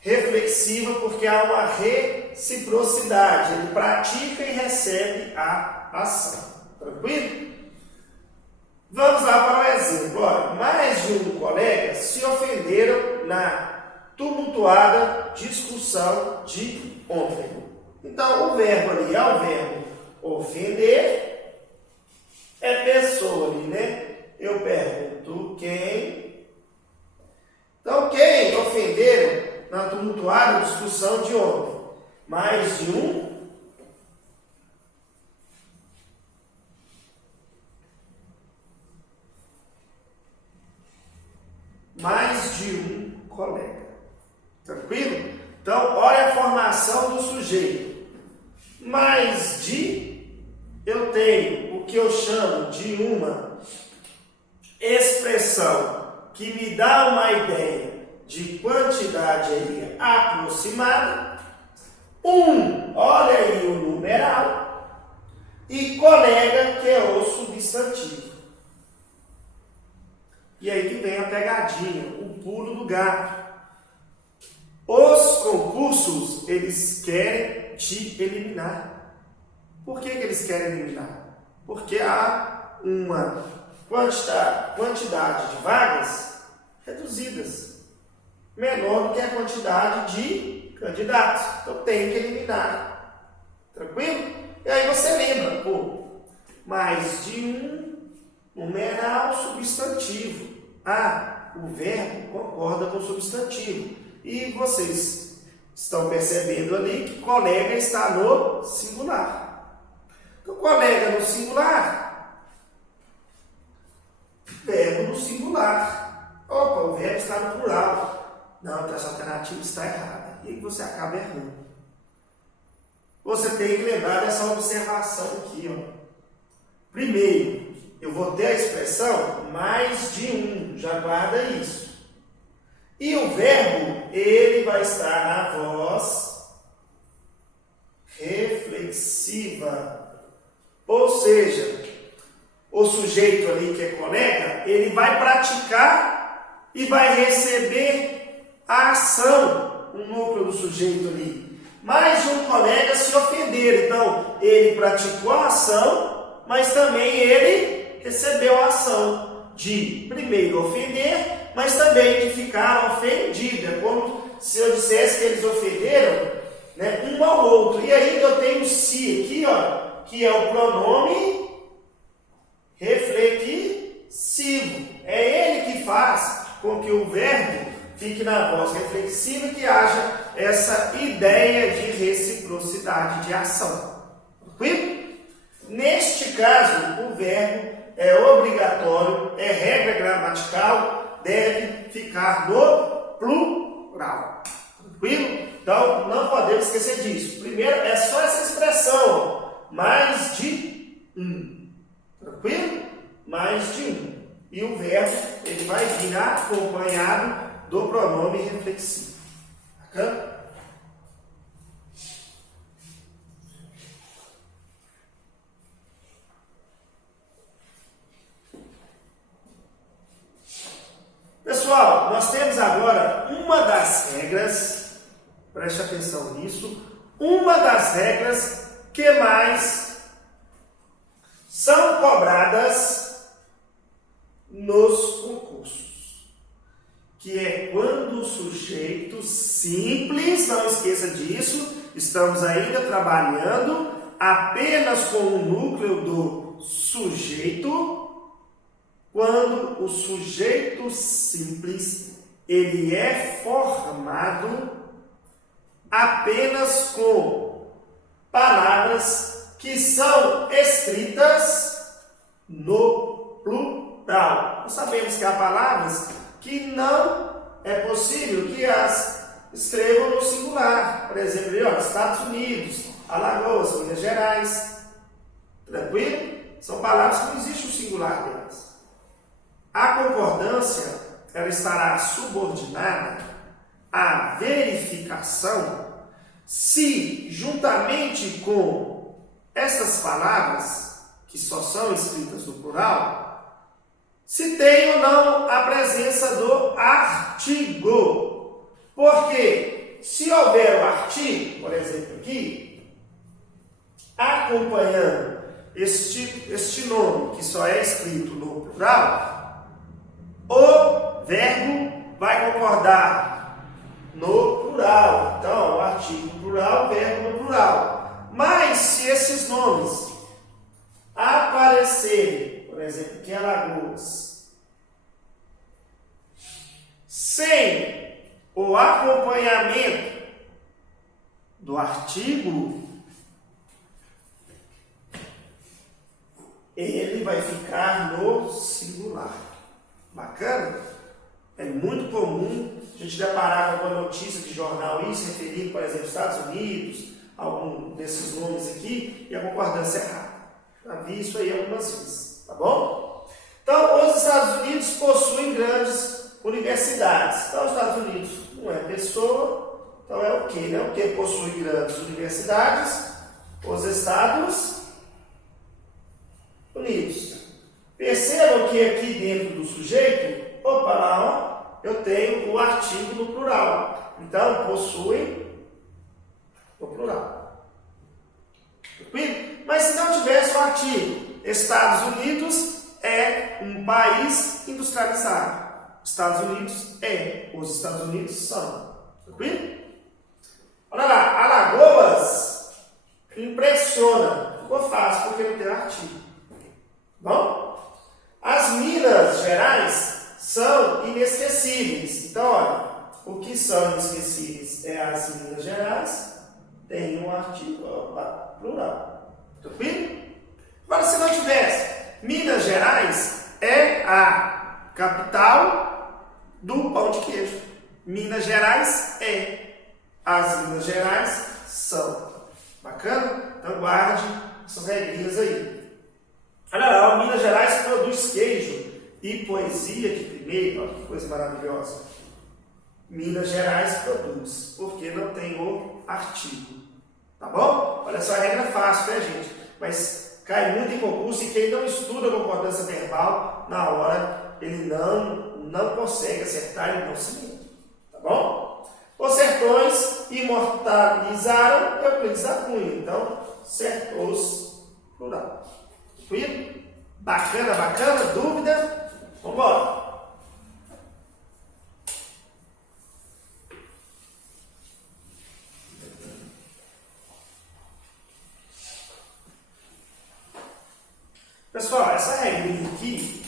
reflexiva, porque há uma reciprocidade. Ele pratica e recebe a ação. Tranquilo? Vamos lá para o exemplo. Olha, mais de um colega se ofenderam na tumultuada discussão de ontem. Então, o verbo ali é o verbo ofender, é pessoa ali, né? Eu pergunto quem. Então, quem ofenderam na tumultuada discussão de ontem? Mais de um colega. Tranquilo? Então, olha a formação do sujeito. Mais de, eu tenho o que eu chamo de uma expressão que me dá uma ideia de quantidade aí aproximada. Olha aí o numeral. E colega, que é o substantivo. E aí que vem a pegadinha, o pulo do gato. Os concursos, eles querem te eliminar. Por que eles querem eliminar? Porque há uma quantidade de vagas reduzidas, menor do que a quantidade de candidatos. Então tem que eliminar. Tranquilo? E aí você lembra, mais de um numeral substantivo. O verbo concorda com o substantivo. E vocês estão percebendo ali que colega está no singular. Então, colega no singular, verbo no singular. O verbo está no plural. Não, essa alternativa está errada. E aí você acaba errando. Você tem que lembrar dessa observação aqui. Primeiro, eu vou ter a expressão mais de um. Já guarda isso. E o verbo, ele vai estar na voz reflexiva. Ou seja, o sujeito ali que é colega, ele vai praticar e vai receber a ação, o núcleo do sujeito ali. Mais de um colega se ofender. Então, ele praticou a ação, mas também ele recebeu a ação de, primeiro, ofender, mas também de ficar ofendido. É como se eu dissesse que eles ofenderam, né, um ao outro. E ainda eu tenho se aqui, que é o pronome reflexivo. É ele que faz com que o verbo fique na voz reflexiva e que haja essa ideia de reciprocidade de ação. Tranquilo? Neste caso, o verbo é obrigatório, é regra gramatical, deve ficar no plural. Tranquilo? Então, não podemos esquecer disso. Primeiro, é só essa expressão, mais de um. Tranquilo? Mais de um. E o verbo, ele vai vir acompanhado do pronome reflexivo. Bacana? Pessoal, nós temos agora uma das regras, preste atenção nisso, uma das regras que mais são cobradas nos concursos, que é quando o sujeito simples, não esqueça disso, estamos ainda trabalhando apenas com o núcleo do sujeito. Quando o sujeito simples, ele é formado apenas com palavras que são escritas no plural. Nós sabemos que há palavras que não é possível que as escrevam no singular. Por exemplo, Estados Unidos, Alagoas, Minas Gerais. Tranquilo? São palavras que não existe o singular delas. A concordância, ela estará subordinada à verificação se, juntamente com essas palavras, que só são escritas no plural, se tem ou não a presença do artigo. Porque se houver o artigo, por exemplo aqui, acompanhando este nome, que só é escrito no plural, o verbo vai concordar no plural. Então, o artigo no plural, o verbo no plural. Mas, se esses nomes aparecerem, por exemplo, aqui em Alagoas, sem o acompanhamento do artigo, ele vai ficar no singular. Bacana? É muito comum a gente deparar com alguma notícia de jornal isso, referindo, por exemplo, Estados Unidos, algum desses nomes aqui, e a concordância é errada. Já vi isso aí algumas vezes, tá bom? Então, os Estados Unidos possuem grandes universidades. Então, os Estados Unidos não é pessoa, então é o quê? Né? O que possui grandes universidades? Os Estados Unidos. Percebam que aqui dentro do sujeito, opa lá, ó, eu tenho o artigo no plural. Então, possui no plural. Tranquilo? Mas se não tivesse o artigo, Estados Unidos é um país industrializado. Estados Unidos é, os Estados Unidos são. Tranquilo? Olha lá, Alagoas impressiona. Ficou fácil porque não tem artigo. Bom? As Minas Gerais são inesquecíveis. Então, olha, o que são inesquecíveis é as Minas Gerais, tem um artigo plural. Tranquilo? Agora, se não tivesse, Minas Gerais é a capital do pão de queijo. Minas Gerais é. As Minas Gerais são. Bacana? Então guarde essas regrinhas aí. Olha lá, Minas Gerais produz queijo e poesia de primeiro. Olha que coisa maravilhosa. Minas Gerais produz, porque não tem o artigo. Tá bom? Olha só, a regra é fácil, né, gente? Mas cai muito em concurso e quem não estuda concordância verbal, na hora ele não consegue acertar, ele não se lembra. Tá bom? Os sertões imortalizaram Euclides da Cunha. Então, sertões plural. Tranquilo? Bacana, bacana? Dúvida? Vamos embora. Pessoal, essa regrinha aqui,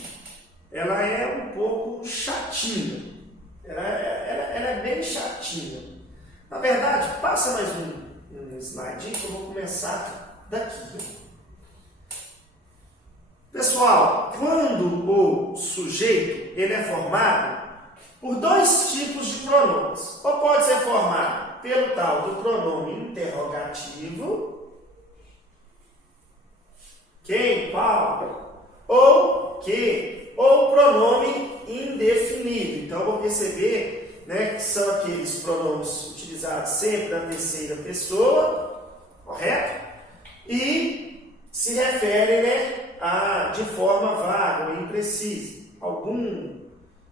ela é um pouco chatinha. Ela é bem chatinha. Na verdade, passa mais um slide que eu vou começar daqui. Pessoal, quando o sujeito ele é formado por dois tipos de pronomes, ou pode ser formado pelo tal do pronome interrogativo, quem, qual, ou que, ou pronome indefinido. Então, eu vou perceber, né, que são aqueles pronomes utilizados sempre na terceira pessoa, correto? E se referem, né, de forma vaga ou imprecisa. Algum,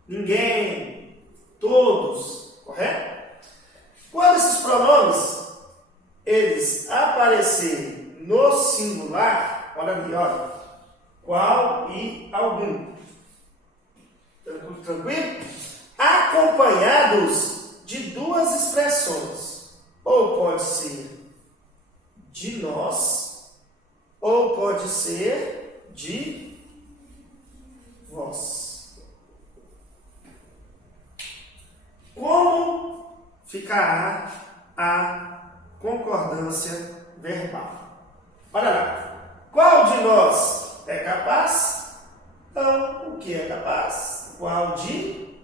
ninguém, todos, correto? Quando esses pronomes eles aparecerem no singular, olha ali, olha, qual e algum. Tranquilo? Acompanhados de duas expressões. Ou pode ser de nós, ou pode ser de vós. Como ficará a concordância verbal? Olha lá. Qual de nós é capaz? Então, o que é capaz? Qual de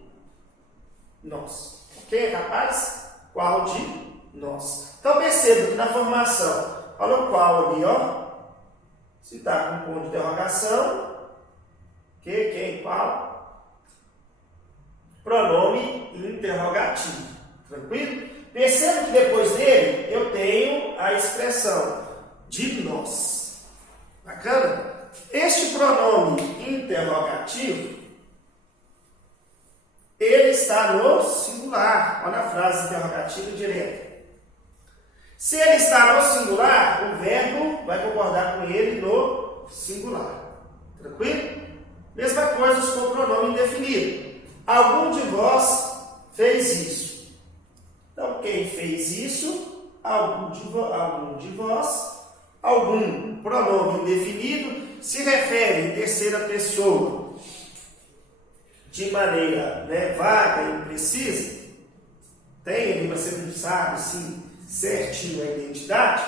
nós? Quem é capaz? Qual de nós? Então, perceba que na formação, olha o qual ali, ó. Se está com ponto de interrogação, que, quem, qual? Pronome interrogativo. Tranquilo? Perceba que depois dele eu tenho a expressão de nós. Bacana? Este pronome interrogativo, ele está no singular. Olha a frase interrogativa direta. Se ele está no singular, o verbo vai concordar com ele no singular. Tranquilo? Mesma coisa se for pronome indefinido. Algum de vós fez isso. Então, quem fez isso? Algum de vós. Algum pronome indefinido se refere em terceira pessoa de maneira, né, vaga e imprecisa. Tem ali, você não sabe, sim, certinho a identidade.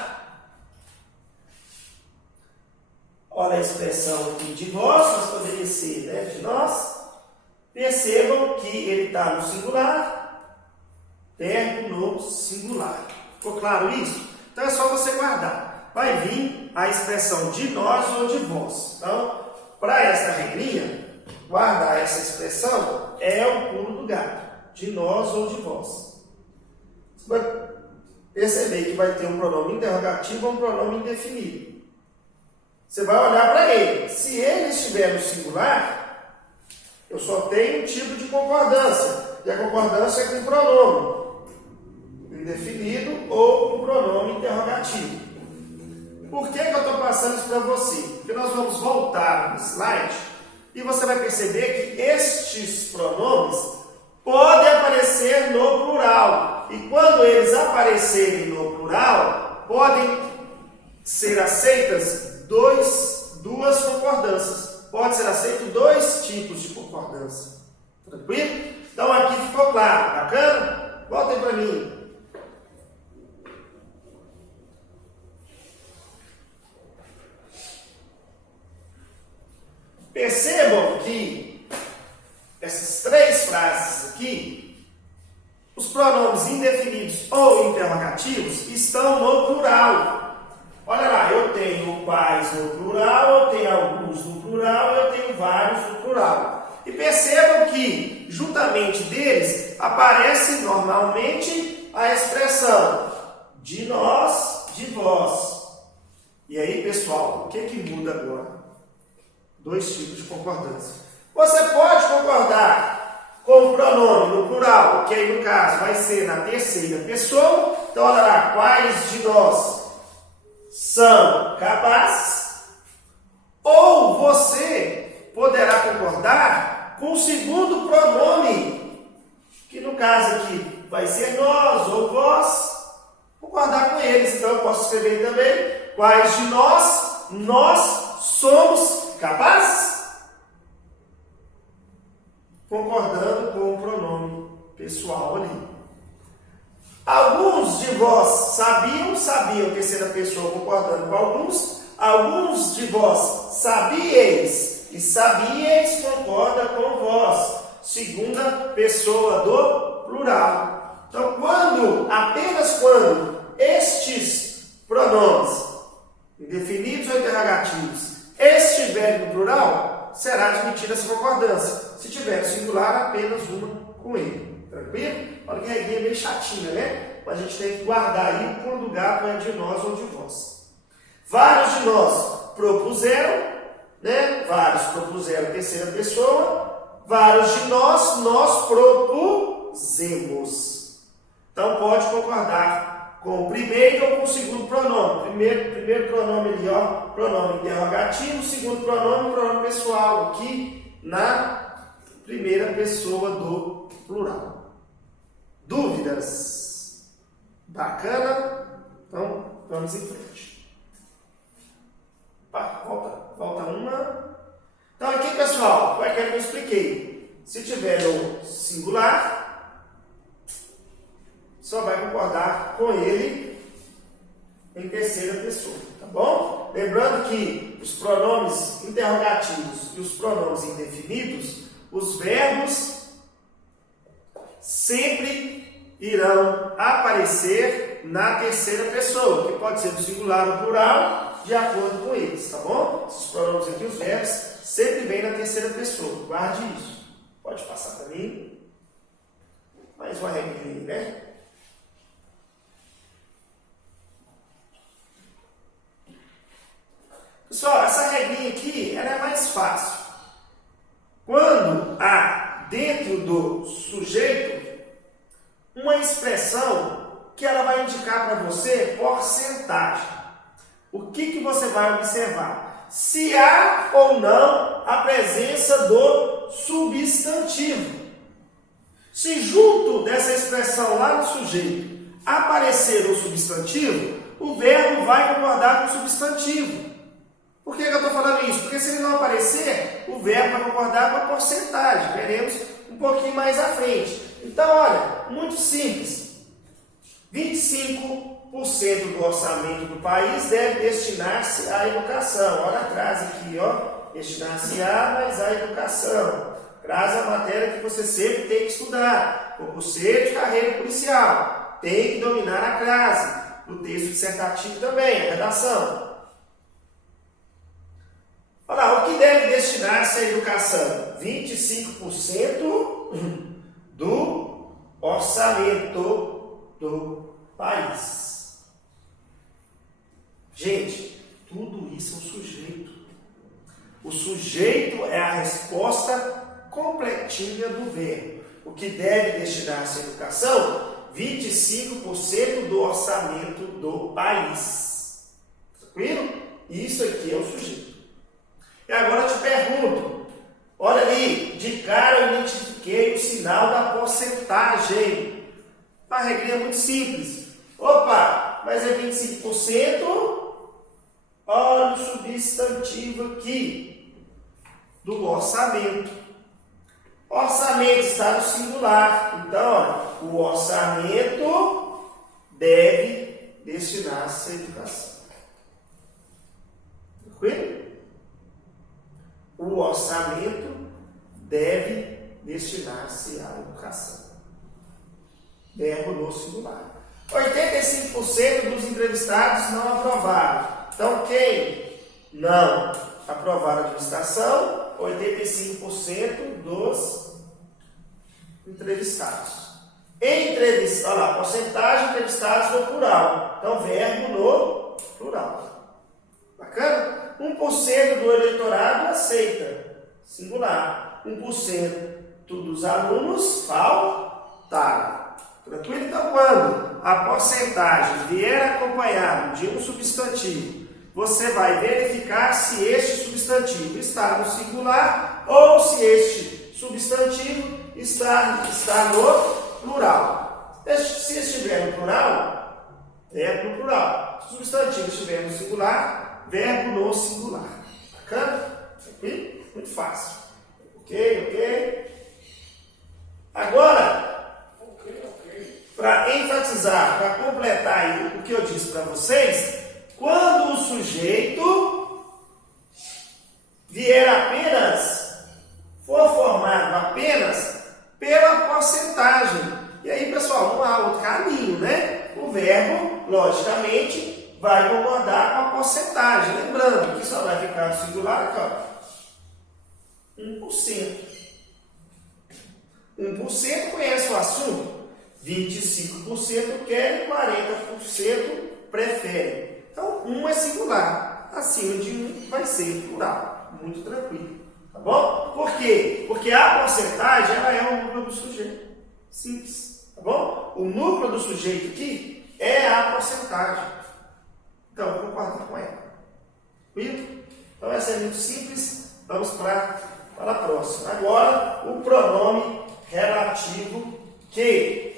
Olha a expressão aqui de vós, mas poderia ser, né, de nós. Percebam que ele está no singular, verbo no singular. Ficou claro isso? Então é só você guardar. Vai vir a expressão de nós ou de vós. Então, para essa regrinha, guardar essa expressão é o pulo do gato, de nós ou de vós. Você vai perceber que vai ter um pronome interrogativo ou um pronome indefinido. Você vai olhar para ele. Se ele estiver no singular, eu só tenho um tipo de concordância. E a concordância é com o pronome indefinido ou com o pronome interrogativo. Por que eu estou passando isso para você? Porque nós vamos voltar no slide e você vai perceber que estes pronomes podem aparecer no plural. E quando eles aparecerem no plural, podem ser aceitas duas concordâncias. Pode ser aceito dois tipos de concordância. Tranquilo? Então aqui ficou claro. Bacana? Voltem para mim. Percebam que essas três frases aqui, os pronomes indefinidos ou interrogativos estão no plural. Olha lá, eu tenho quais no plural, eu tenho alguns no plural, eu tenho vários no plural. E percebam que, juntamente deles, aparece normalmente a expressão de nós, de vós. E aí, pessoal, o que muda agora? Dois tipos de concordância. Você pode concordar com o pronome no plural, que aí no caso vai ser na terceira pessoa. Então, olha lá, quais de nós são capazes? Ou você poderá concordar com o segundo pronome, que no caso aqui vai ser nós ou vós, concordar com eles. Então, eu posso escrever também, quais de nós somos capazes? Concordando com o pronome pessoal ali. Alguns de vós sabiam, terceira pessoa concordando com alguns de vós sabíeis, e sabíeis concorda com vós, segunda pessoa do plural. Então, apenas quando estes pronomes, indefinidos ou interrogativos, estiverem no plural, será admitida essa concordância. Se tiver no singular, apenas uma com ele. Tranquilo? Olha que reguinha meio chatinha, né? Mas a gente tem que guardar aí o pulo do gato é de nós ou de vós. Vários de nós propuseram, né? Vários propuseram terceira pessoa. Vários de nós propusemos. Então pode concordar com o primeiro ou com o segundo pronome. Primeiro pronome ali, ó, pronome interrogativo, segundo pronome pessoal, aqui na primeira pessoa do plural. Dúvidas? Bacana? Então, vamos em frente. Volta uma. Então, aqui, pessoal, foi aquilo que eu expliquei. Se tiver no singular, só vai concordar com ele em terceira pessoa, tá bom? Lembrando que os pronomes interrogativos e os pronomes indefinidos, os verbos sempre irão aparecer na terceira pessoa, que pode ser do singular ou plural, de acordo com eles, tá bom? Esses pronomes aqui, os verbos, sempre vêm na terceira pessoa. Guarde isso. Pode passar para mim. Mais uma regrinha, né? Pessoal, essa regrinha aqui, ela é mais fácil. Quando há dentro do sujeito uma expressão que ela vai indicar para você porcentagem. O que você vai observar? Se há ou não a presença do substantivo. Se junto dessa expressão lá no sujeito aparecer o substantivo, o verbo vai concordar com o substantivo. Por que eu estou falando isso? Porque se ele não aparecer, o verbo vai concordar com a porcentagem. Veremos um pouquinho mais à frente. Então, olha, muito simples. 25% do orçamento do país deve destinar-se à educação. Olha atrás aqui, ó. Destinar-se-á, mas à educação. Traz a matéria que você sempre tem que estudar. Concurseiro de carreira policial. Tem que dominar a classe. O texto dissertativo também, a redação. Olha lá, o que deve destinar-se à educação? 25% do orçamento do país. Gente, tudo isso é um sujeito. O sujeito é a resposta completinha do verbo. O que deve destinar-se à educação? 25% do orçamento do país. Tranquilo? Isso aqui é o sujeito. E agora eu te pergunto, olha ali, de cara eu identifiquei o sinal da porcentagem. Uma regrinha muito simples. Opa, mas é 25%, olha o substantivo aqui do orçamento. Orçamento está no singular. Então, olha, o orçamento deve destinar-se à educação. Tranquilo? O orçamento deve destinar-se à educação. Verbo no singular. 85% dos entrevistados não aprovaram. Então, quem não aprovaram a administração? 85% dos entrevistados. Olha lá, porcentagem de entrevistados no plural. Então, verbo no plural. Bacana? 1% do eleitorado aceita. Singular. 1% dos alunos faltaram. Tranquilo? Então, quando a porcentagem vier acompanhado de um substantivo, você vai verificar se este substantivo está no singular ou se este substantivo está no plural. Se estiver no plural, verbo no plural. Se o substantivo estiver no singular, verbo no singular. Bacana? Tranquilo? Muito fácil. Ok? Agora, para enfatizar, para completar aí o que eu disse para vocês, quando o sujeito for formado apenas pela porcentagem. E aí, pessoal, não há outro caminho, né? O verbo, logicamente, vai concordar com a porcentagem. Lembrando que só vai ficar no singular aqui, ó, 1%. 1% conhece o assunto. 25% quer e 40% prefere. Então, 1 é singular. Acima de 1 vai ser plural. Muito tranquilo. Tá bom? Por quê? Porque a porcentagem ela é o núcleo do sujeito. Simples. Tá bom? O núcleo do sujeito aqui é a porcentagem. Então, concordo com ela. Tranquilo? Então, essa é muito simples. Vamos para a próxima. Agora, o pronome relativo que.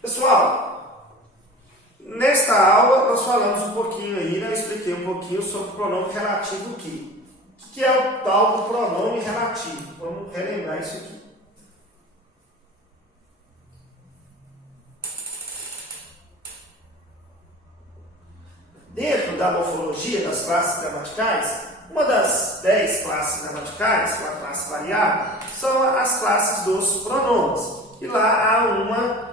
Pessoal, nesta aula nós falamos um pouquinho aí, né? Eu expliquei um pouquinho sobre o pronome relativo que. O que é o tal do pronome relativo? Vamos relembrar isso aqui. Dentro da morfologia das classes gramaticais, uma das 10 classes gramaticais, uma classe variável, são as classes dos pronomes. E lá há uma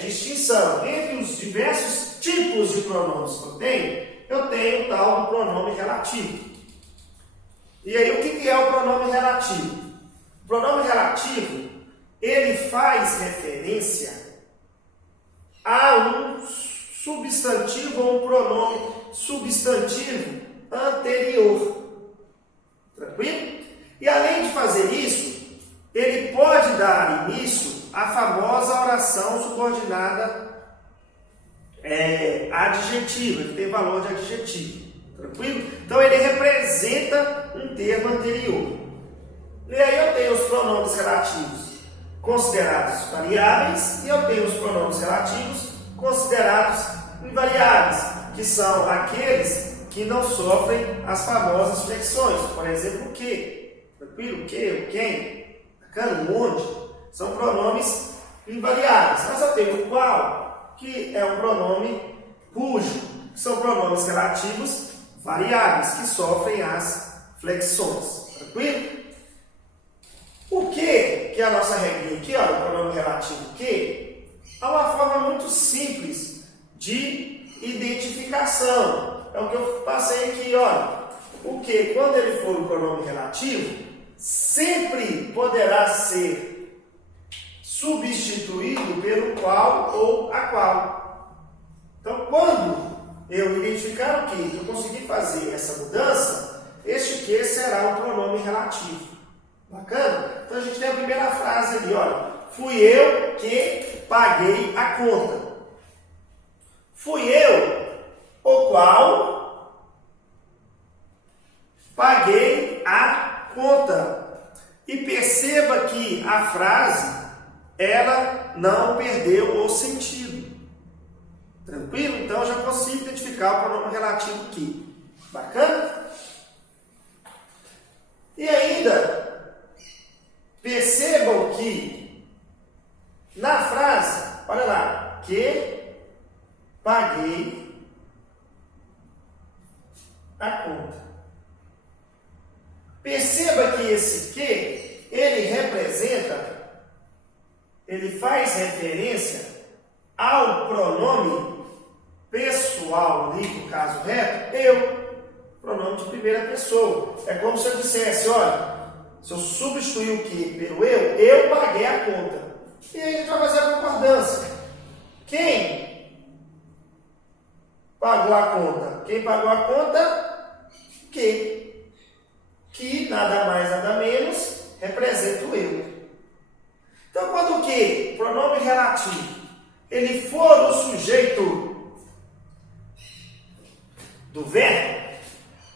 distinção entre os diversos tipos de pronomes que eu tenho o tal do pronome relativo. E aí, o que é o pronome relativo? O pronome relativo, ele faz referência a um substantivo ou um pronome substantivo anterior. Tranquilo? E além de fazer isso, ele pode dar início à famosa oração subordinada adjetiva, que tem valor de adjetivo. Tranquilo? Então ele representa um termo anterior. E aí eu tenho os pronomes relativos considerados variáveis e eu tenho os pronomes relativos considerados invariáveis, que são aqueles que não sofrem as famosas flexões. Por exemplo, o que? Tranquilo? O que? O quem? Bacana? O onde? São pronomes invariáveis. Mas eu tenho o qual, que é um pronome cujo, que são pronomes relativos variáveis, que sofrem as flexões. Tranquilo? O que é a nossa regrinha aqui, ó, o pronome relativo que, é uma forma muito simples de identificação. é o que eu passei aqui, olha. O que? Quando ele for um pronome relativo, sempre poderá ser substituído pelo qual ou a qual. Então, quando eu identificar o que, eu conseguir fazer essa mudança, este que será um pronome relativo. Bacana? Então, a gente tem a primeira frase ali, olha. Fui eu que paguei a conta. Fui eu, o qual paguei a conta. E perceba que a frase, ela não perdeu o sentido. Tranquilo? Então, eu já consigo identificar o pronome relativo aqui. Bacana? E ainda, percebam que na frase, olha lá, que paguei a conta. Perceba que esse que, ele faz referência ao pronome pessoal ali, no caso reto, eu. Pronome de primeira pessoa. É como se eu dissesse, olha, se eu substituir o que pelo eu paguei a conta. E aí a gente vai fazer a concordância. Quem pagou a conta? Quem pagou a conta? Que nada mais, nada menos, representa o eu. Então, quando o que? Pronome relativo. Ele for o sujeito do verbo,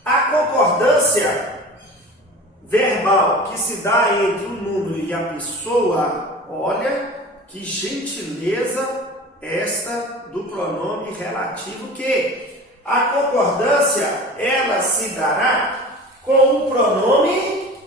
a concordância verbal que se dá entre o número e a pessoa, olha que gentileza esta do pronome relativo que a concordância ela se dará com o pronome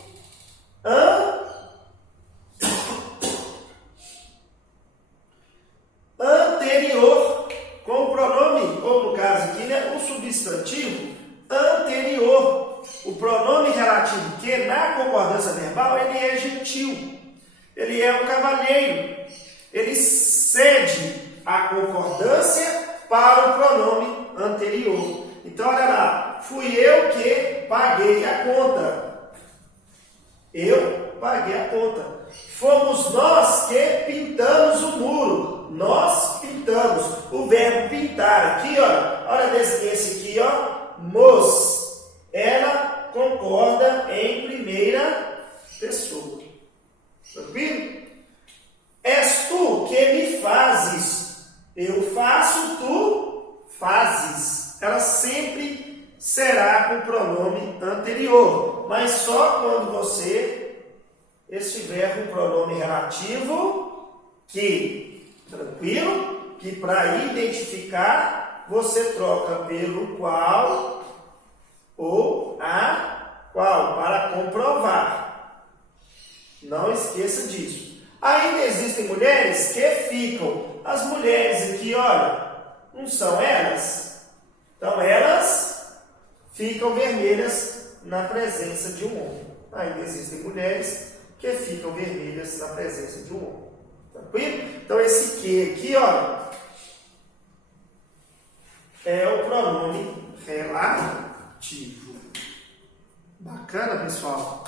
anterior, com o pronome, ou no caso aqui, né, o substantivo anterior. O pronome relativo que na concordância verbal ele é gentil, ele é um cavalheiro, ele cede a concordância para o pronome anterior. Então, olha lá, fui eu que paguei a conta. Eu paguei a conta. Fomos nós que pintamos o muro. Nós pintamos. O verbo pintar aqui, ó, olha esse aqui, ó, mos. Ela concorda em primeira pessoa. Tranquilo? És tu que me fazes. Eu faço, tu fazes. Ela sempre será com o pronome anterior, mas só quando você estiver com o pronome relativo que, tranquilo? Que para identificar, você troca pelo qual ou a qual, para comprovar. Não esqueça disso. Ainda existem mulheres que ficam. As mulheres aqui, olha, não são elas? Então, elas ficam vermelhas na presença de um homem. Ainda existem mulheres que ficam vermelhas na presença de um homem. Tranquilo? Então, esse que aqui, olha, é o pronome relativo. Bacana, pessoal?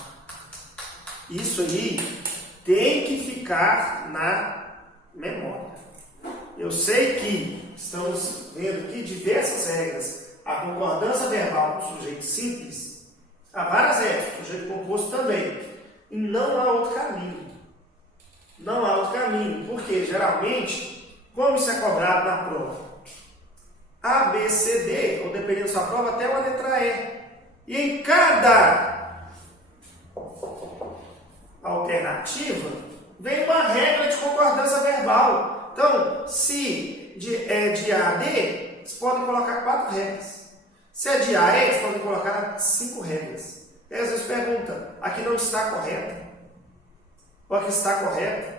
Isso aí tem que ficar na memória. Eu sei que estamos vendo aqui diversas regras. A concordância verbal com o sujeito simples, há várias regras, o sujeito composto também. E não há outro caminho. Não há outro caminho. Porque, geralmente, como isso é cobrado na prova? A, B, C, D, ou dependendo da sua prova, até uma letra E. E em cada alternativa, vem uma regra de concordância verbal. Então, se é de A a D, vocês podem colocar 4 regras. Se é de A a E, vocês podem colocar 5 regras. E às vezes pergunta, aqui não está correta? Ou aqui está correta?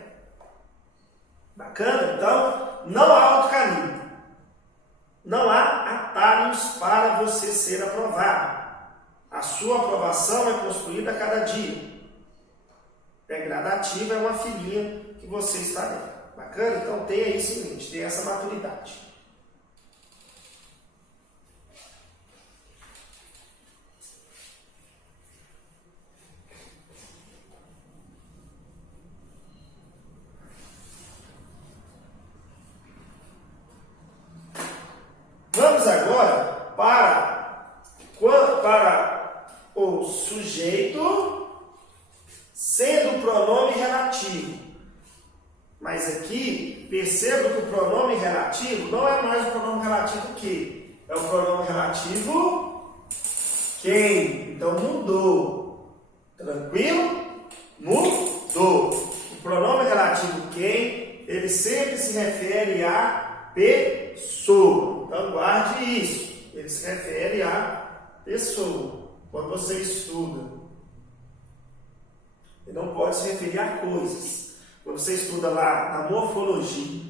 Bacana? Então, não há outro caminho. Não há atalhos para você ser aprovado. A sua aprovação é construída a cada dia. É gradativa, é uma filhinha que você está dentro. Bacana? Então tenha isso em mente, tenha essa maturidade. relativo. Mas aqui, perceba que o pronome relativo não é mais o pronome relativo que? É o pronome relativo quem. Então mudou. Tranquilo? Mudou. O pronome relativo quem, ele sempre se refere a pessoa. Então guarde isso. Ele se refere a pessoa. Quando você estuda, ele não pode se referir a coisas. Quando você estuda lá na morfologia,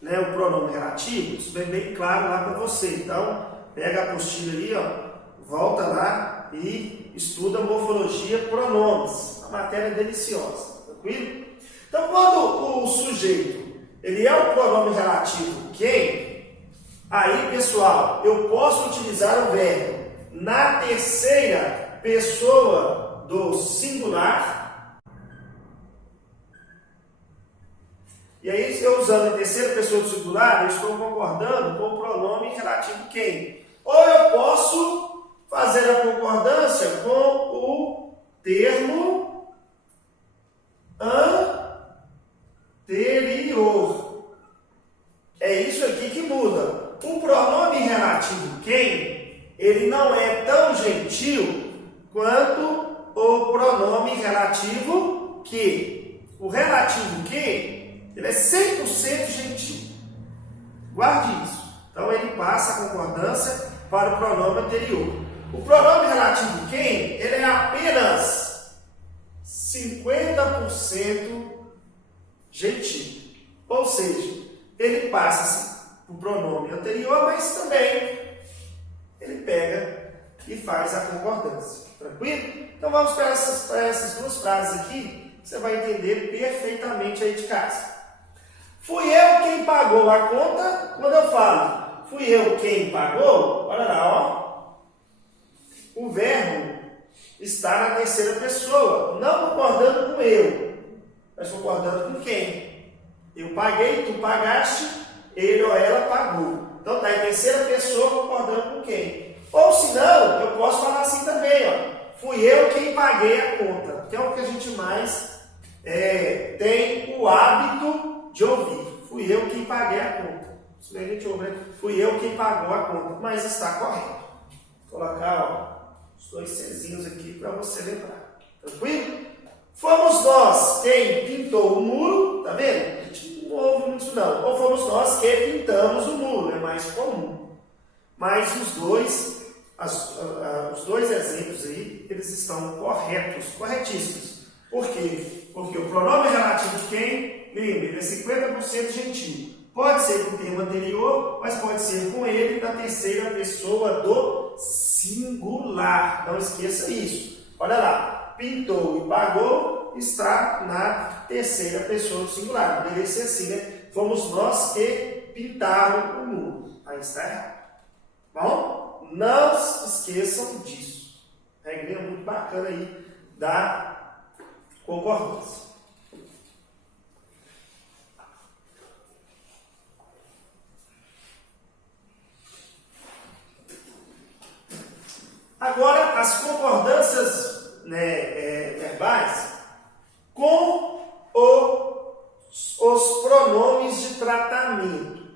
né, o pronome relativo, isso vem bem claro lá para você. Então, pega a apostila aí, ó, volta lá e estuda morfologia, pronomes. Uma matéria deliciosa, tranquilo? Então, quando o sujeito, ele é o pronome relativo quem, aí, pessoal, eu posso utilizar o verbo na terceira pessoa do singular. E aí, eu usando a terceira pessoa do singular, eu estou concordando com o pronome relativo quem. Ou eu posso fazer a concordância com o termo anterior. É isso aqui que muda. O pronome relativo quem, ele não é tão gentil quanto o pronome relativo que. O relativo que, ele é 100% gentil. Guarde isso. Então, ele passa a concordância para o pronome anterior. O pronome relativo quem, ele é apenas 50% gentil. Ou seja, ele passa o pronome anterior, mas também ele pega e faz a concordância. Tranquilo? Então, vamos para essas duas frases aqui. Você vai entender perfeitamente aí de casa. Fui eu quem pagou a conta. Quando eu falo fui eu quem pagou, olha lá, ó. O verbo está na terceira pessoa, não concordando com eu, mas concordando com quem? Eu paguei, tu pagaste, ele ou ela pagou. Então está em terceira pessoa concordando com quem? Ou se não, eu posso falar assim também, ó. Fui eu quem paguei a conta, que é o que a gente mais tem o hábito de ouvir. Fui eu quem paguei a conta. Isso daí a gente ouve, né? Fui eu quem pagou a conta, mas está correto. Vou colocar, ó, os dois Czinhos aqui para você lembrar. Tranquilo? Fomos nós quem pintou o muro, tá vendo? A gente não ouve muito isso não. Ou fomos nós que pintamos o muro, é mais comum. Mas os dois exemplos aí, eles estão corretíssimos. Por quê? Porque o pronome relativo quem, lembra, ele é 50% gentil. Pode ser com o termo anterior, mas pode ser com ele na terceira pessoa do singular. Não esqueça isso. Olha lá, pintou e pagou está na terceira pessoa do singular. Deveria ser assim, né? Fomos nós que pintaram o muro. Aí está errado. Bom, não se esqueçam disso. Regrinha muito bacana aí da concordância. Agora, as concordâncias verbais com os pronomes de tratamento.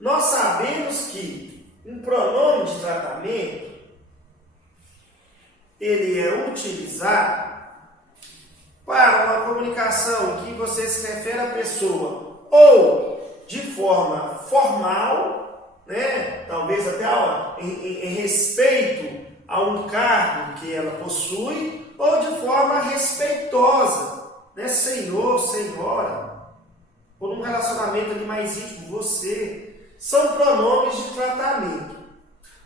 Nós sabemos que um pronome de tratamento ele é utilizado para uma comunicação em que você se refere à pessoa ou de forma formal, né? Talvez até em respeito a um cargo que ela possui, ou de forma respeitosa, né? Senhor, senhora, ou num relacionamento ali mais íntimo, você. São pronomes de tratamento.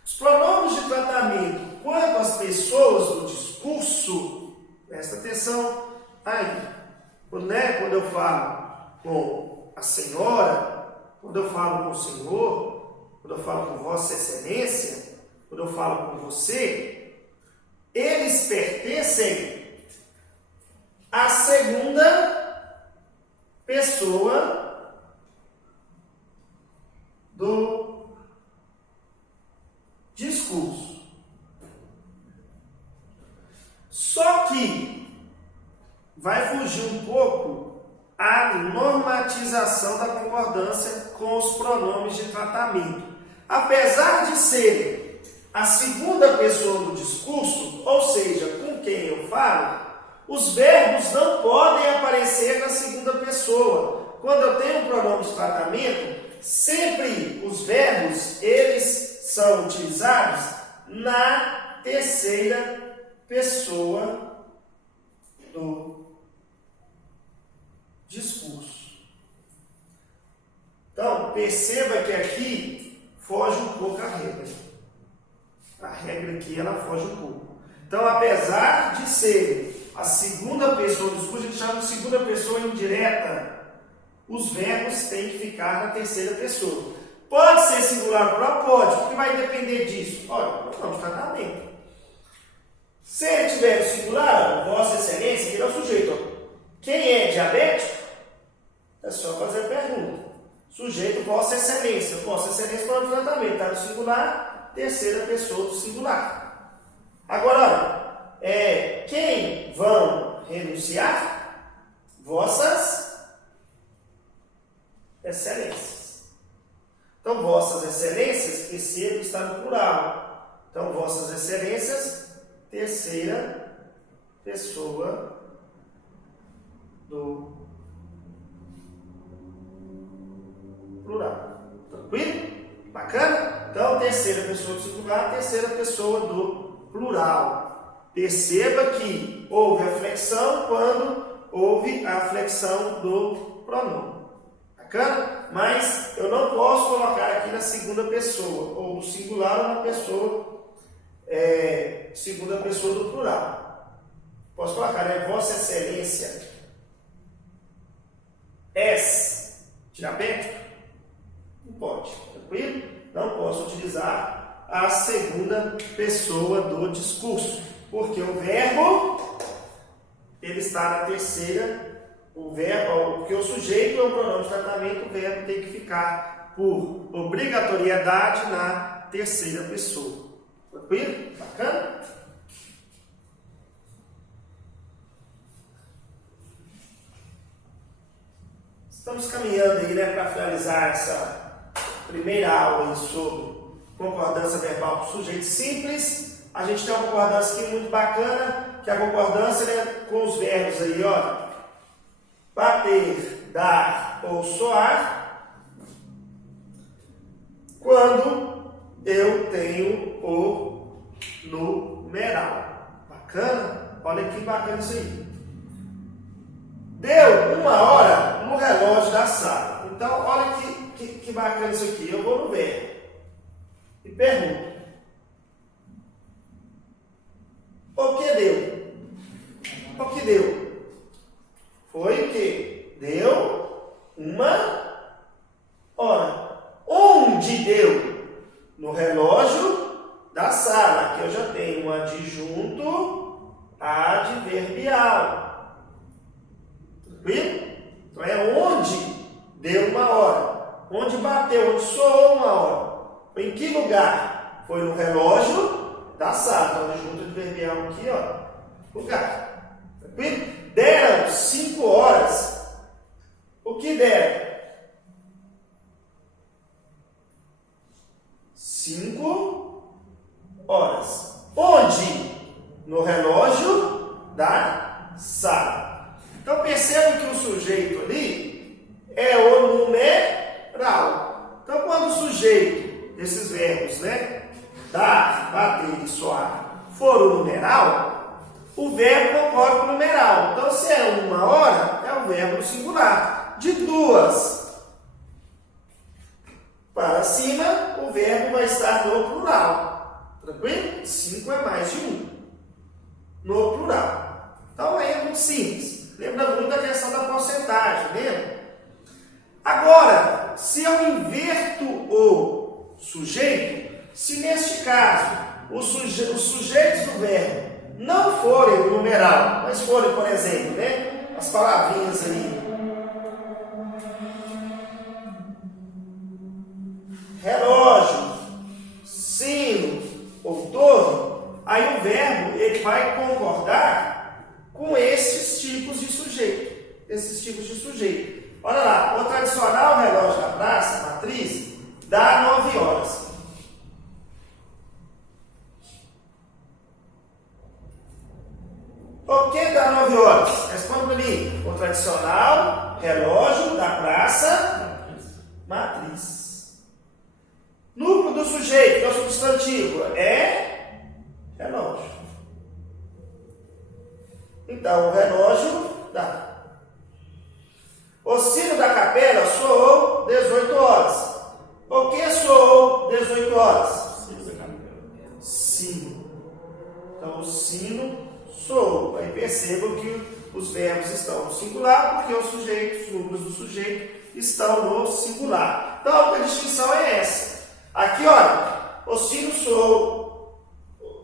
Os pronomes de tratamento, quando as pessoas do discurso, presta atenção, aí, né? Quando eu falo com a senhora, quando eu falo com o senhor, quando eu falo com Vossa Excelência, quando eu falo com você, eles pertencem à segunda pessoa do discurso. Só que vai fugir um pouco a normatização da concordância com os pronomes de tratamento. Apesar de ser a segunda pessoa do discurso, ou seja, com quem eu falo, os verbos não podem aparecer na segunda pessoa. Quando eu tenho um pronome de tratamento, sempre os verbos, eles são utilizados na terceira pessoa do discurso. Então, perceba que aqui foge um pouco a regra. A regra aqui, ela foge um pouco. Então, apesar de ser a segunda pessoa do discurso, a gente chama de segunda pessoa indireta, os verbos têm que ficar na terceira pessoa. Pode ser singular ou plural? Pode, porque vai depender disso. Olha, pronome de tratamento. Se ele tiver o singular, Vossa Excelência, ele é o sujeito. Quem é diabético? É só fazer a pergunta. Sujeito, Vossa Excelência. Vossa Excelência, pronome de tratamento. Está no singular, terceira pessoa do singular. Agora, olha, quem vão renunciar? Vossas Excelências. Então, Vossas Excelências, terceiro está no plural. Então, Vossas Excelências, terceira pessoa do plural. Tranquilo? Bacana? Então, terceira pessoa do singular, terceira pessoa do plural. Perceba que houve a flexão quando houve a flexão do pronome. Bacana? Mas eu não posso colocar aqui na segunda pessoa, ou no singular ou na pessoa, segunda pessoa do plural. Posso colocar, né? Vossa Excelência és diabético? Não pode, tranquilo? Não posso utilizar a segunda pessoa do discurso, porque o verbo, ele está na terceira. O verbo, porque o sujeito é um pronome de tratamento, o verbo tem que ficar por obrigatoriedade na terceira pessoa. Tranquilo? Bacana? Estamos caminhando aí, né, para finalizar essa primeira aula aí sobre concordância verbal com sujeito simples. A gente tem uma concordância aqui muito bacana, que é a concordância, né, com os verbos aí, ó. Bater, dar ou soar, quando eu tenho o numeral. Bacana? Olha que bacana isso aí. Deu 1h no relógio da sala. Então, olha que bacana isso aqui. Eu vou no verbo e pergunto: o que deu? O que deu? Foi o que? Deu 1h. Onde deu? No relógio da sala. Aqui eu já tenho um adjunto adverbial. Tranquilo? Então é onde deu 1h. Onde bateu, onde soou 1h. Em que lugar? Foi no relógio da sala. Então adjunto adverbial aqui, ó. Lugar. Tranquilo? Deram 5h. O que deram? 5 horas. Onde? No relógio da sala. Então percebam que o sujeito ali é o numeral. Então quando o sujeito, esses verbos, né, dar, bater e soar, for o numeral, o verbo concorda com o numeral. Então, se é 1h, é o verbo no singular. De 2 para cima, o verbo vai estar no plural. Tranquilo? 5 é mais de 1. No plural. Então, é muito simples. Lembra muito da questão da porcentagem, lembra? Agora, se eu inverto o sujeito, se neste caso os sujeitos do verbo não forem o numeral, mas forem, por exemplo, né, as palavrinhas aí: relógio, sino ou torre, aí o verbo ele vai concordar com esses tipos de sujeito. Esses tipos de sujeito. Olha lá, o tradicional relógio da praça, matriz, dá 9 horas. O que dá 9 horas? Responda para mim. O tradicional relógio da praça, matriz. Núcleo do sujeito, que é o substantivo, é relógio. Então, o relógio dá. O sino da capela soou 18 horas. O que soou 18 horas? Sino. Então, o sino soou. Aí percebam que os verbos estão no singular, porque os sujeitos, os núcleos do sujeito, estão no singular. Então, a distinção é essa. Aqui, olha, o sino soou,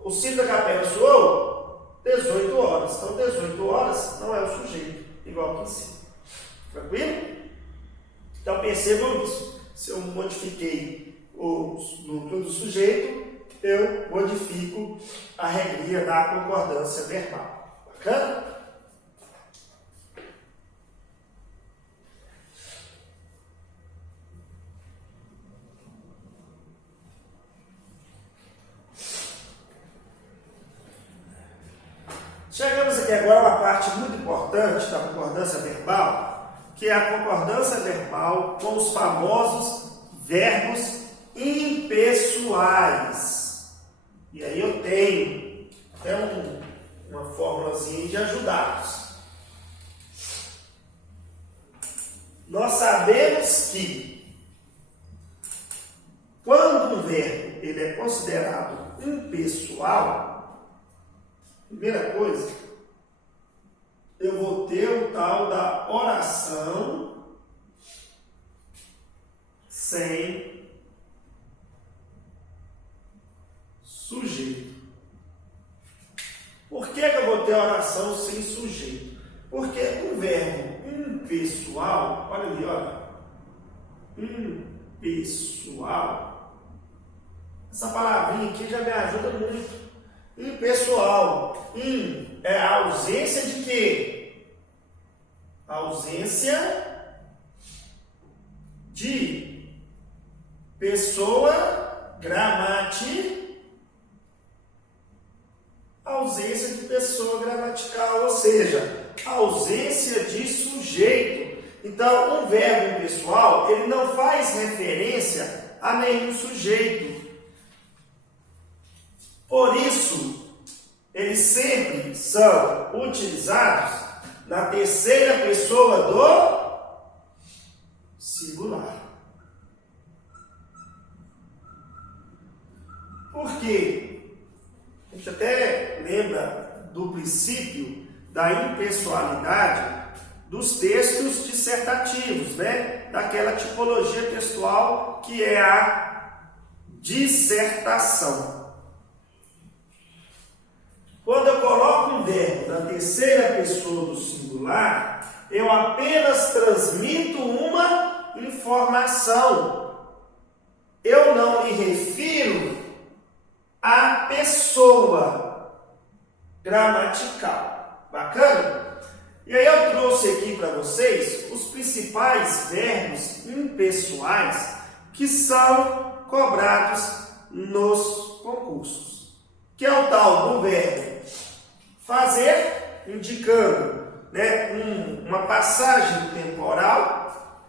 o sino da capela soou 18 horas. Então, 18 horas não é o sujeito, igual aqui em cima. Tranquilo? Então, percebam isso. Se eu modifiquei o núcleo do sujeito, eu modifico a regrinha da concordância verbal. Bacana? Chegamos aqui agora a uma parte muito importante da concordância verbal, que é a concordância verbal com os famosos verbos impessoais. E aí eu tenho até uma formulazinha de ajudá-los. Nós sabemos que quando um verbo ele é considerado impessoal, primeira coisa, eu vou ter o tal da oração sem sujeito. Por que eu vou ter a oração sem sujeito? Porque o verbo impessoal, olha ali, olha, impessoal, essa palavrinha aqui já me ajuda muito. Impessoal. É a ausência de quê? A ausência de pessoa ausência de pessoa gramatical, ou seja, ausência de sujeito. Então, um verbo impessoal, ele não faz referência a nenhum sujeito. Por isso, eles sempre são utilizados na terceira pessoa do singular. Por quê? A gente até lembra do princípio da impessoalidade dos textos dissertativos, né? Daquela tipologia textual que é a dissertação. Quando eu coloco um verbo na terceira pessoa do singular, eu apenas transmito uma informação. Eu não me refiro à pessoa gramatical. Bacana? E aí eu trouxe aqui para vocês os principais verbos impessoais que são cobrados nos concursos. Que é o tal do verbo fazer, indicando, né, uma passagem temporal.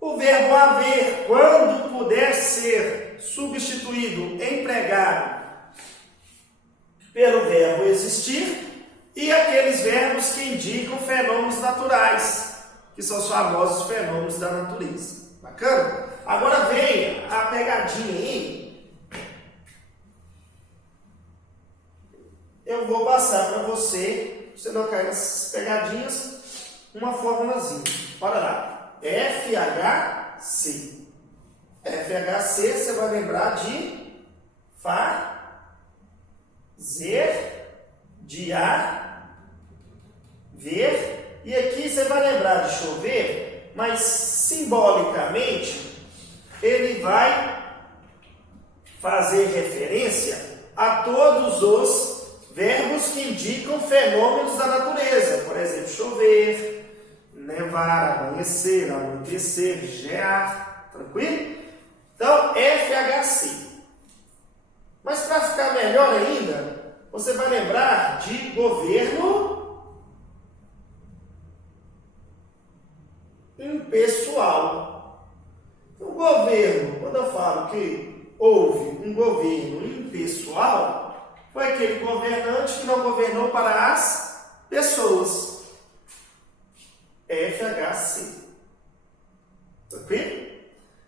O verbo haver, quando puder ser substituído, empregado pelo verbo existir. E aqueles verbos que indicam fenômenos naturais, que são os famosos fenômenos da natureza. Bacana? Agora vem a pegadinha aí. Eu vou passar para você não cair nessas pegadinhas, uma formulazinha. Olha lá. FHC. FHC, você vai lembrar de fazer, de ver. E aqui você vai lembrar de chover, mas simbolicamente ele vai fazer referência a todos os verbos que indicam fenômenos da natureza. Por exemplo, chover, levar, amanhecer, anoitecer, gear. Tranquilo? Então, FHC. Mas para ficar melhor ainda, você vai lembrar de governo impessoal. O governo, quando eu falo que houve um governo impessoal, foi aquele governante que não governou para as pessoas. FHC. Tranquilo?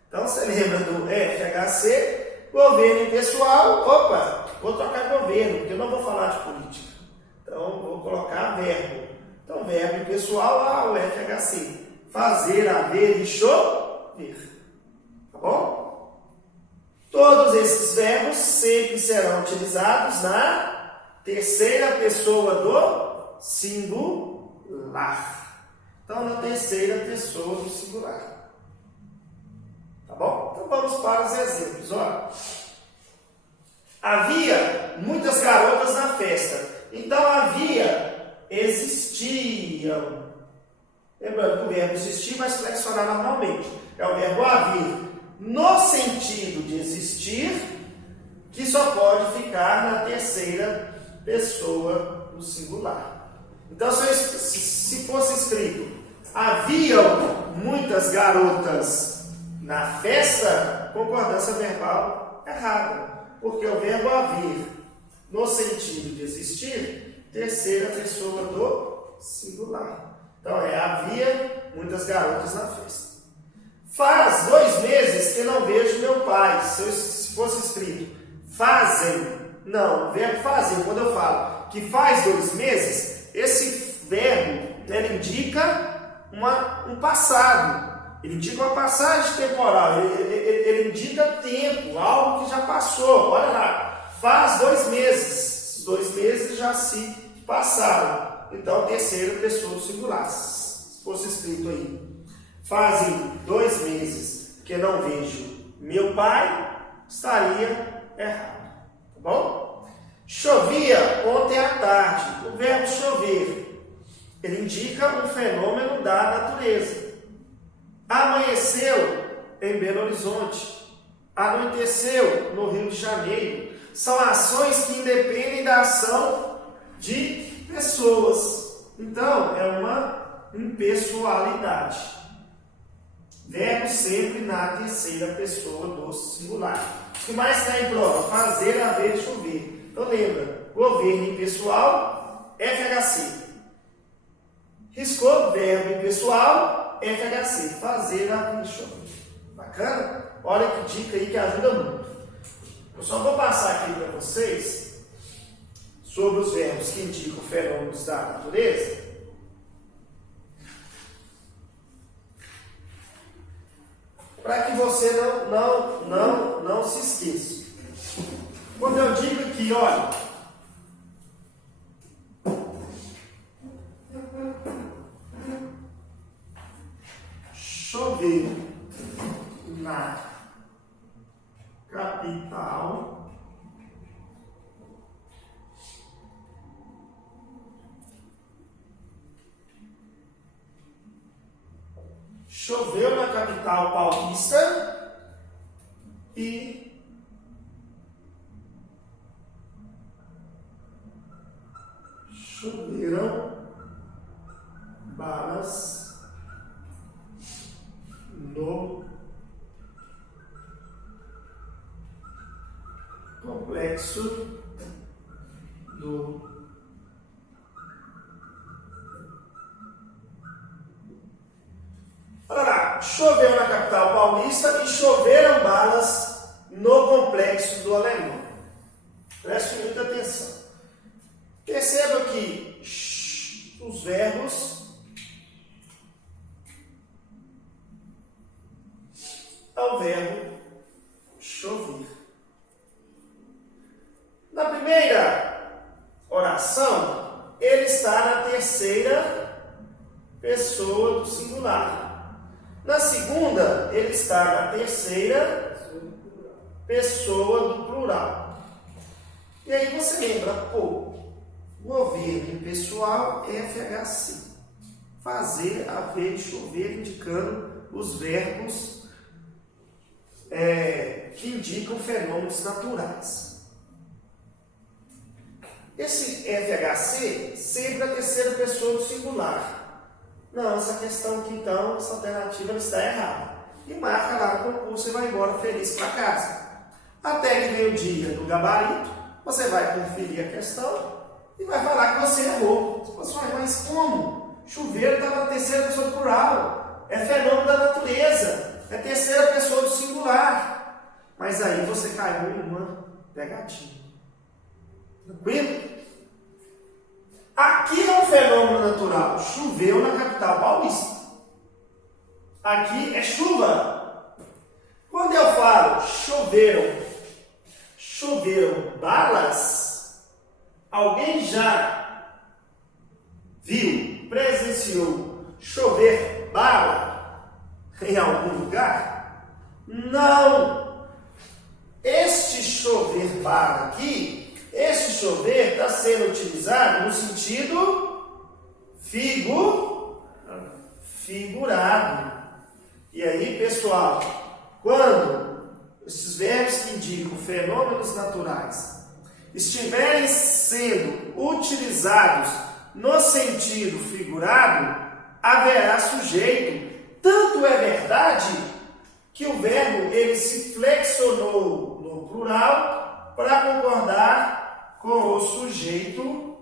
Então, você lembra do FHC, governo impessoal. Opa, vou trocar governo, porque eu não vou falar de política. Então, vou colocar verbo. Então, verbo impessoal, o FHC. Fazer, haver e chover. Tá bom? Todos esses verbos sempre serão utilizados na terceira pessoa do singular. Então, na terceira pessoa do singular. Tá bom? Então, vamos para os exemplos. Olha. Havia muitas garotas na festa. Então, existiam. Lembrando que o verbo existir vai se flexionar normalmente. É o verbo haver. No sentido de existir, que só pode ficar na terceira pessoa do singular. Então, se fosse escrito, haviam muitas garotas na festa, concordância verbal errada. Porque o verbo haver, no sentido de existir, terceira pessoa do singular. Então, havia muitas garotas na festa. Faz 2 meses que não vejo meu pai. Se fosse escrito, fazem. Não, o verbo fazer, quando eu falo que faz 2 meses, esse verbo, ele indica um passado. Ele indica uma passagem temporal. Ele indica tempo, algo que já passou. Olha lá, faz 2 meses. 2 meses já se passaram. Então, terceira pessoa do singular. Se fosse escrito aí, fazem 2 meses que não vejo meu pai, estaria errado. Tá bom? Chovia ontem à tarde. O verbo chover, ele indica um fenômeno da natureza. Amanheceu em Belo Horizonte. Anoiteceu no Rio de Janeiro. São ações que independem da ação de pessoas. Então, é uma impessoalidade. Verbo sempre na terceira pessoa do singular. O que mais está em prova? Fazer, haver, chover. Então, lembra, governo impessoal, FHC. Riscou, verbo impessoal, FHC. Fazer, haver, chover. Bacana? Olha que dica aí que ajuda muito. Eu só vou passar aqui para vocês sobre os verbos que indicam fenômenos da natureza. Para que você não se esqueça. Quando eu digo aqui, olha, choveu na capital paulista e choveram balas no complexo do Olha lá, choveu na capital paulista e choveram balas no complexo do Alemão. Preste muita atenção. Perceba que os verbos é o verbo chover. Na primeira oração, ele está na terceira pessoa do singular. Na segunda, ele está na terceira pessoa do plural. E aí você lembra, governo impessoal, FHC. fazer, haver e chover, indicando os verbos que indicam fenômenos naturais. Esse FHC sempre a terceira pessoa do singular. Não, essa questão aqui então, essa alternativa está errada. E marca lá no concurso e vai embora feliz para casa. Até que vem o dia do gabarito, você vai conferir a questão e vai falar que você errou. Você vai falar, mas como? Chuveiro está na terceira pessoa do plural. É fenômeno da natureza. É terceira pessoa do singular. Mas aí você caiu em uma pegadinha. Tranquilo? Aqui é um fenômeno natural. Choveu na capital paulista. Aqui é chuva. Quando eu falo choveram balas, alguém já viu, presenciou chover bala em algum lugar? Não. Este chover bala aqui, este chover está sendo utilizado no sentido figurado. E aí, pessoal, quando esses verbos que indicam fenômenos naturais estiverem sendo utilizados no sentido figurado, haverá sujeito. Tanto é verdade que o verbo ele se flexionou no plural para concordar com o sujeito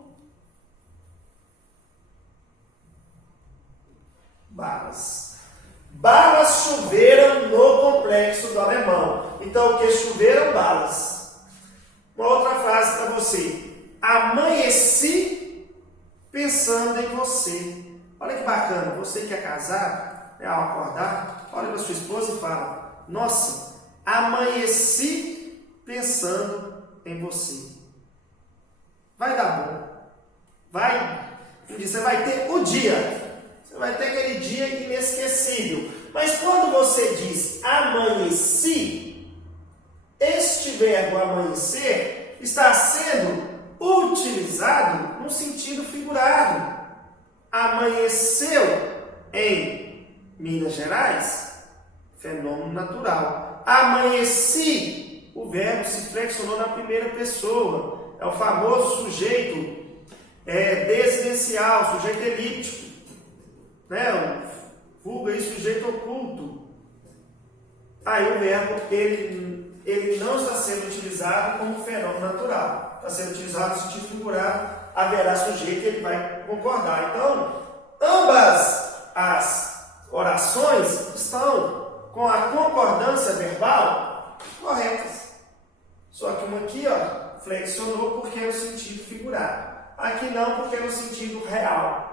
balas. Balas choveram no complexo do alemão. Então, o que choveram balas? Uma outra frase para você. Amanheci pensando em você. Olha que bacana. Você que é casado, ao acordar, olha para sua esposa e fala: nossa, amanheci pensando em você. Vai dar bom. Você vai ter o dia. Você vai ter aquele dia inesquecível. Mas quando você diz amanheci, este verbo amanhecer está sendo utilizado no sentido figurado. Amanheceu em Minas Gerais, fenômeno natural. Amanheci, o verbo se flexionou na primeira pessoa. É o famoso sujeito desidencial, sujeito elíptico. Vulgo aí, sujeito oculto. Aí o verbo ele não está sendo utilizado como fenômeno natural. Está sendo utilizado no sentido figurado. Haverá sujeito e ele vai concordar. Então, ambas as orações estão com a concordância verbal corretas. Só que uma aqui, flexionou porque é no sentido figurado. Aqui não, porque é no sentido real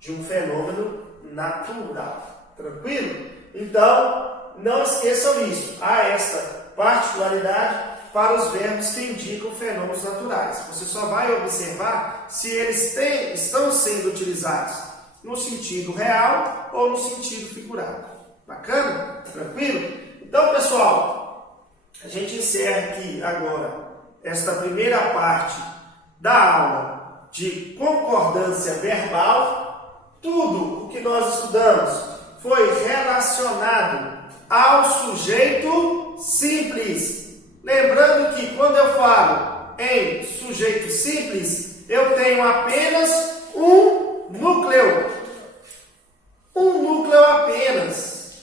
de um fenômeno natural. Tranquilo? Então, não esqueçam isso. Há esta particularidade para os verbos que indicam fenômenos naturais. Você só vai observar se eles estão sendo utilizados no sentido real ou no sentido figurado. Bacana? Tranquilo? Então, pessoal, a gente encerra aqui agora esta primeira parte da aula de concordância verbal. Tudo o que nós estudamos foi relacionado ao sujeito simples. Lembrando que quando eu falo em sujeito simples, eu tenho apenas um núcleo. Um núcleo apenas.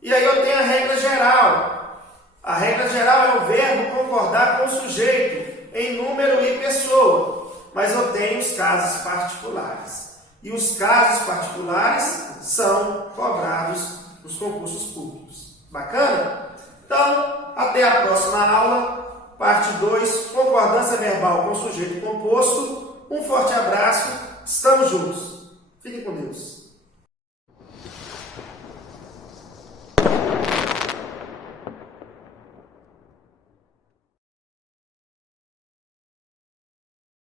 E aí eu tenho a regra geral. A regra geral é o verbo concordar com o sujeito em número e pessoa. Mas eu tenho os casos particulares. E os casos particulares são cobrados nos concursos públicos. Bacana? Então, até a próxima aula, parte 2, concordância verbal com sujeito composto. Um forte abraço, estamos juntos. Fiquem com Deus.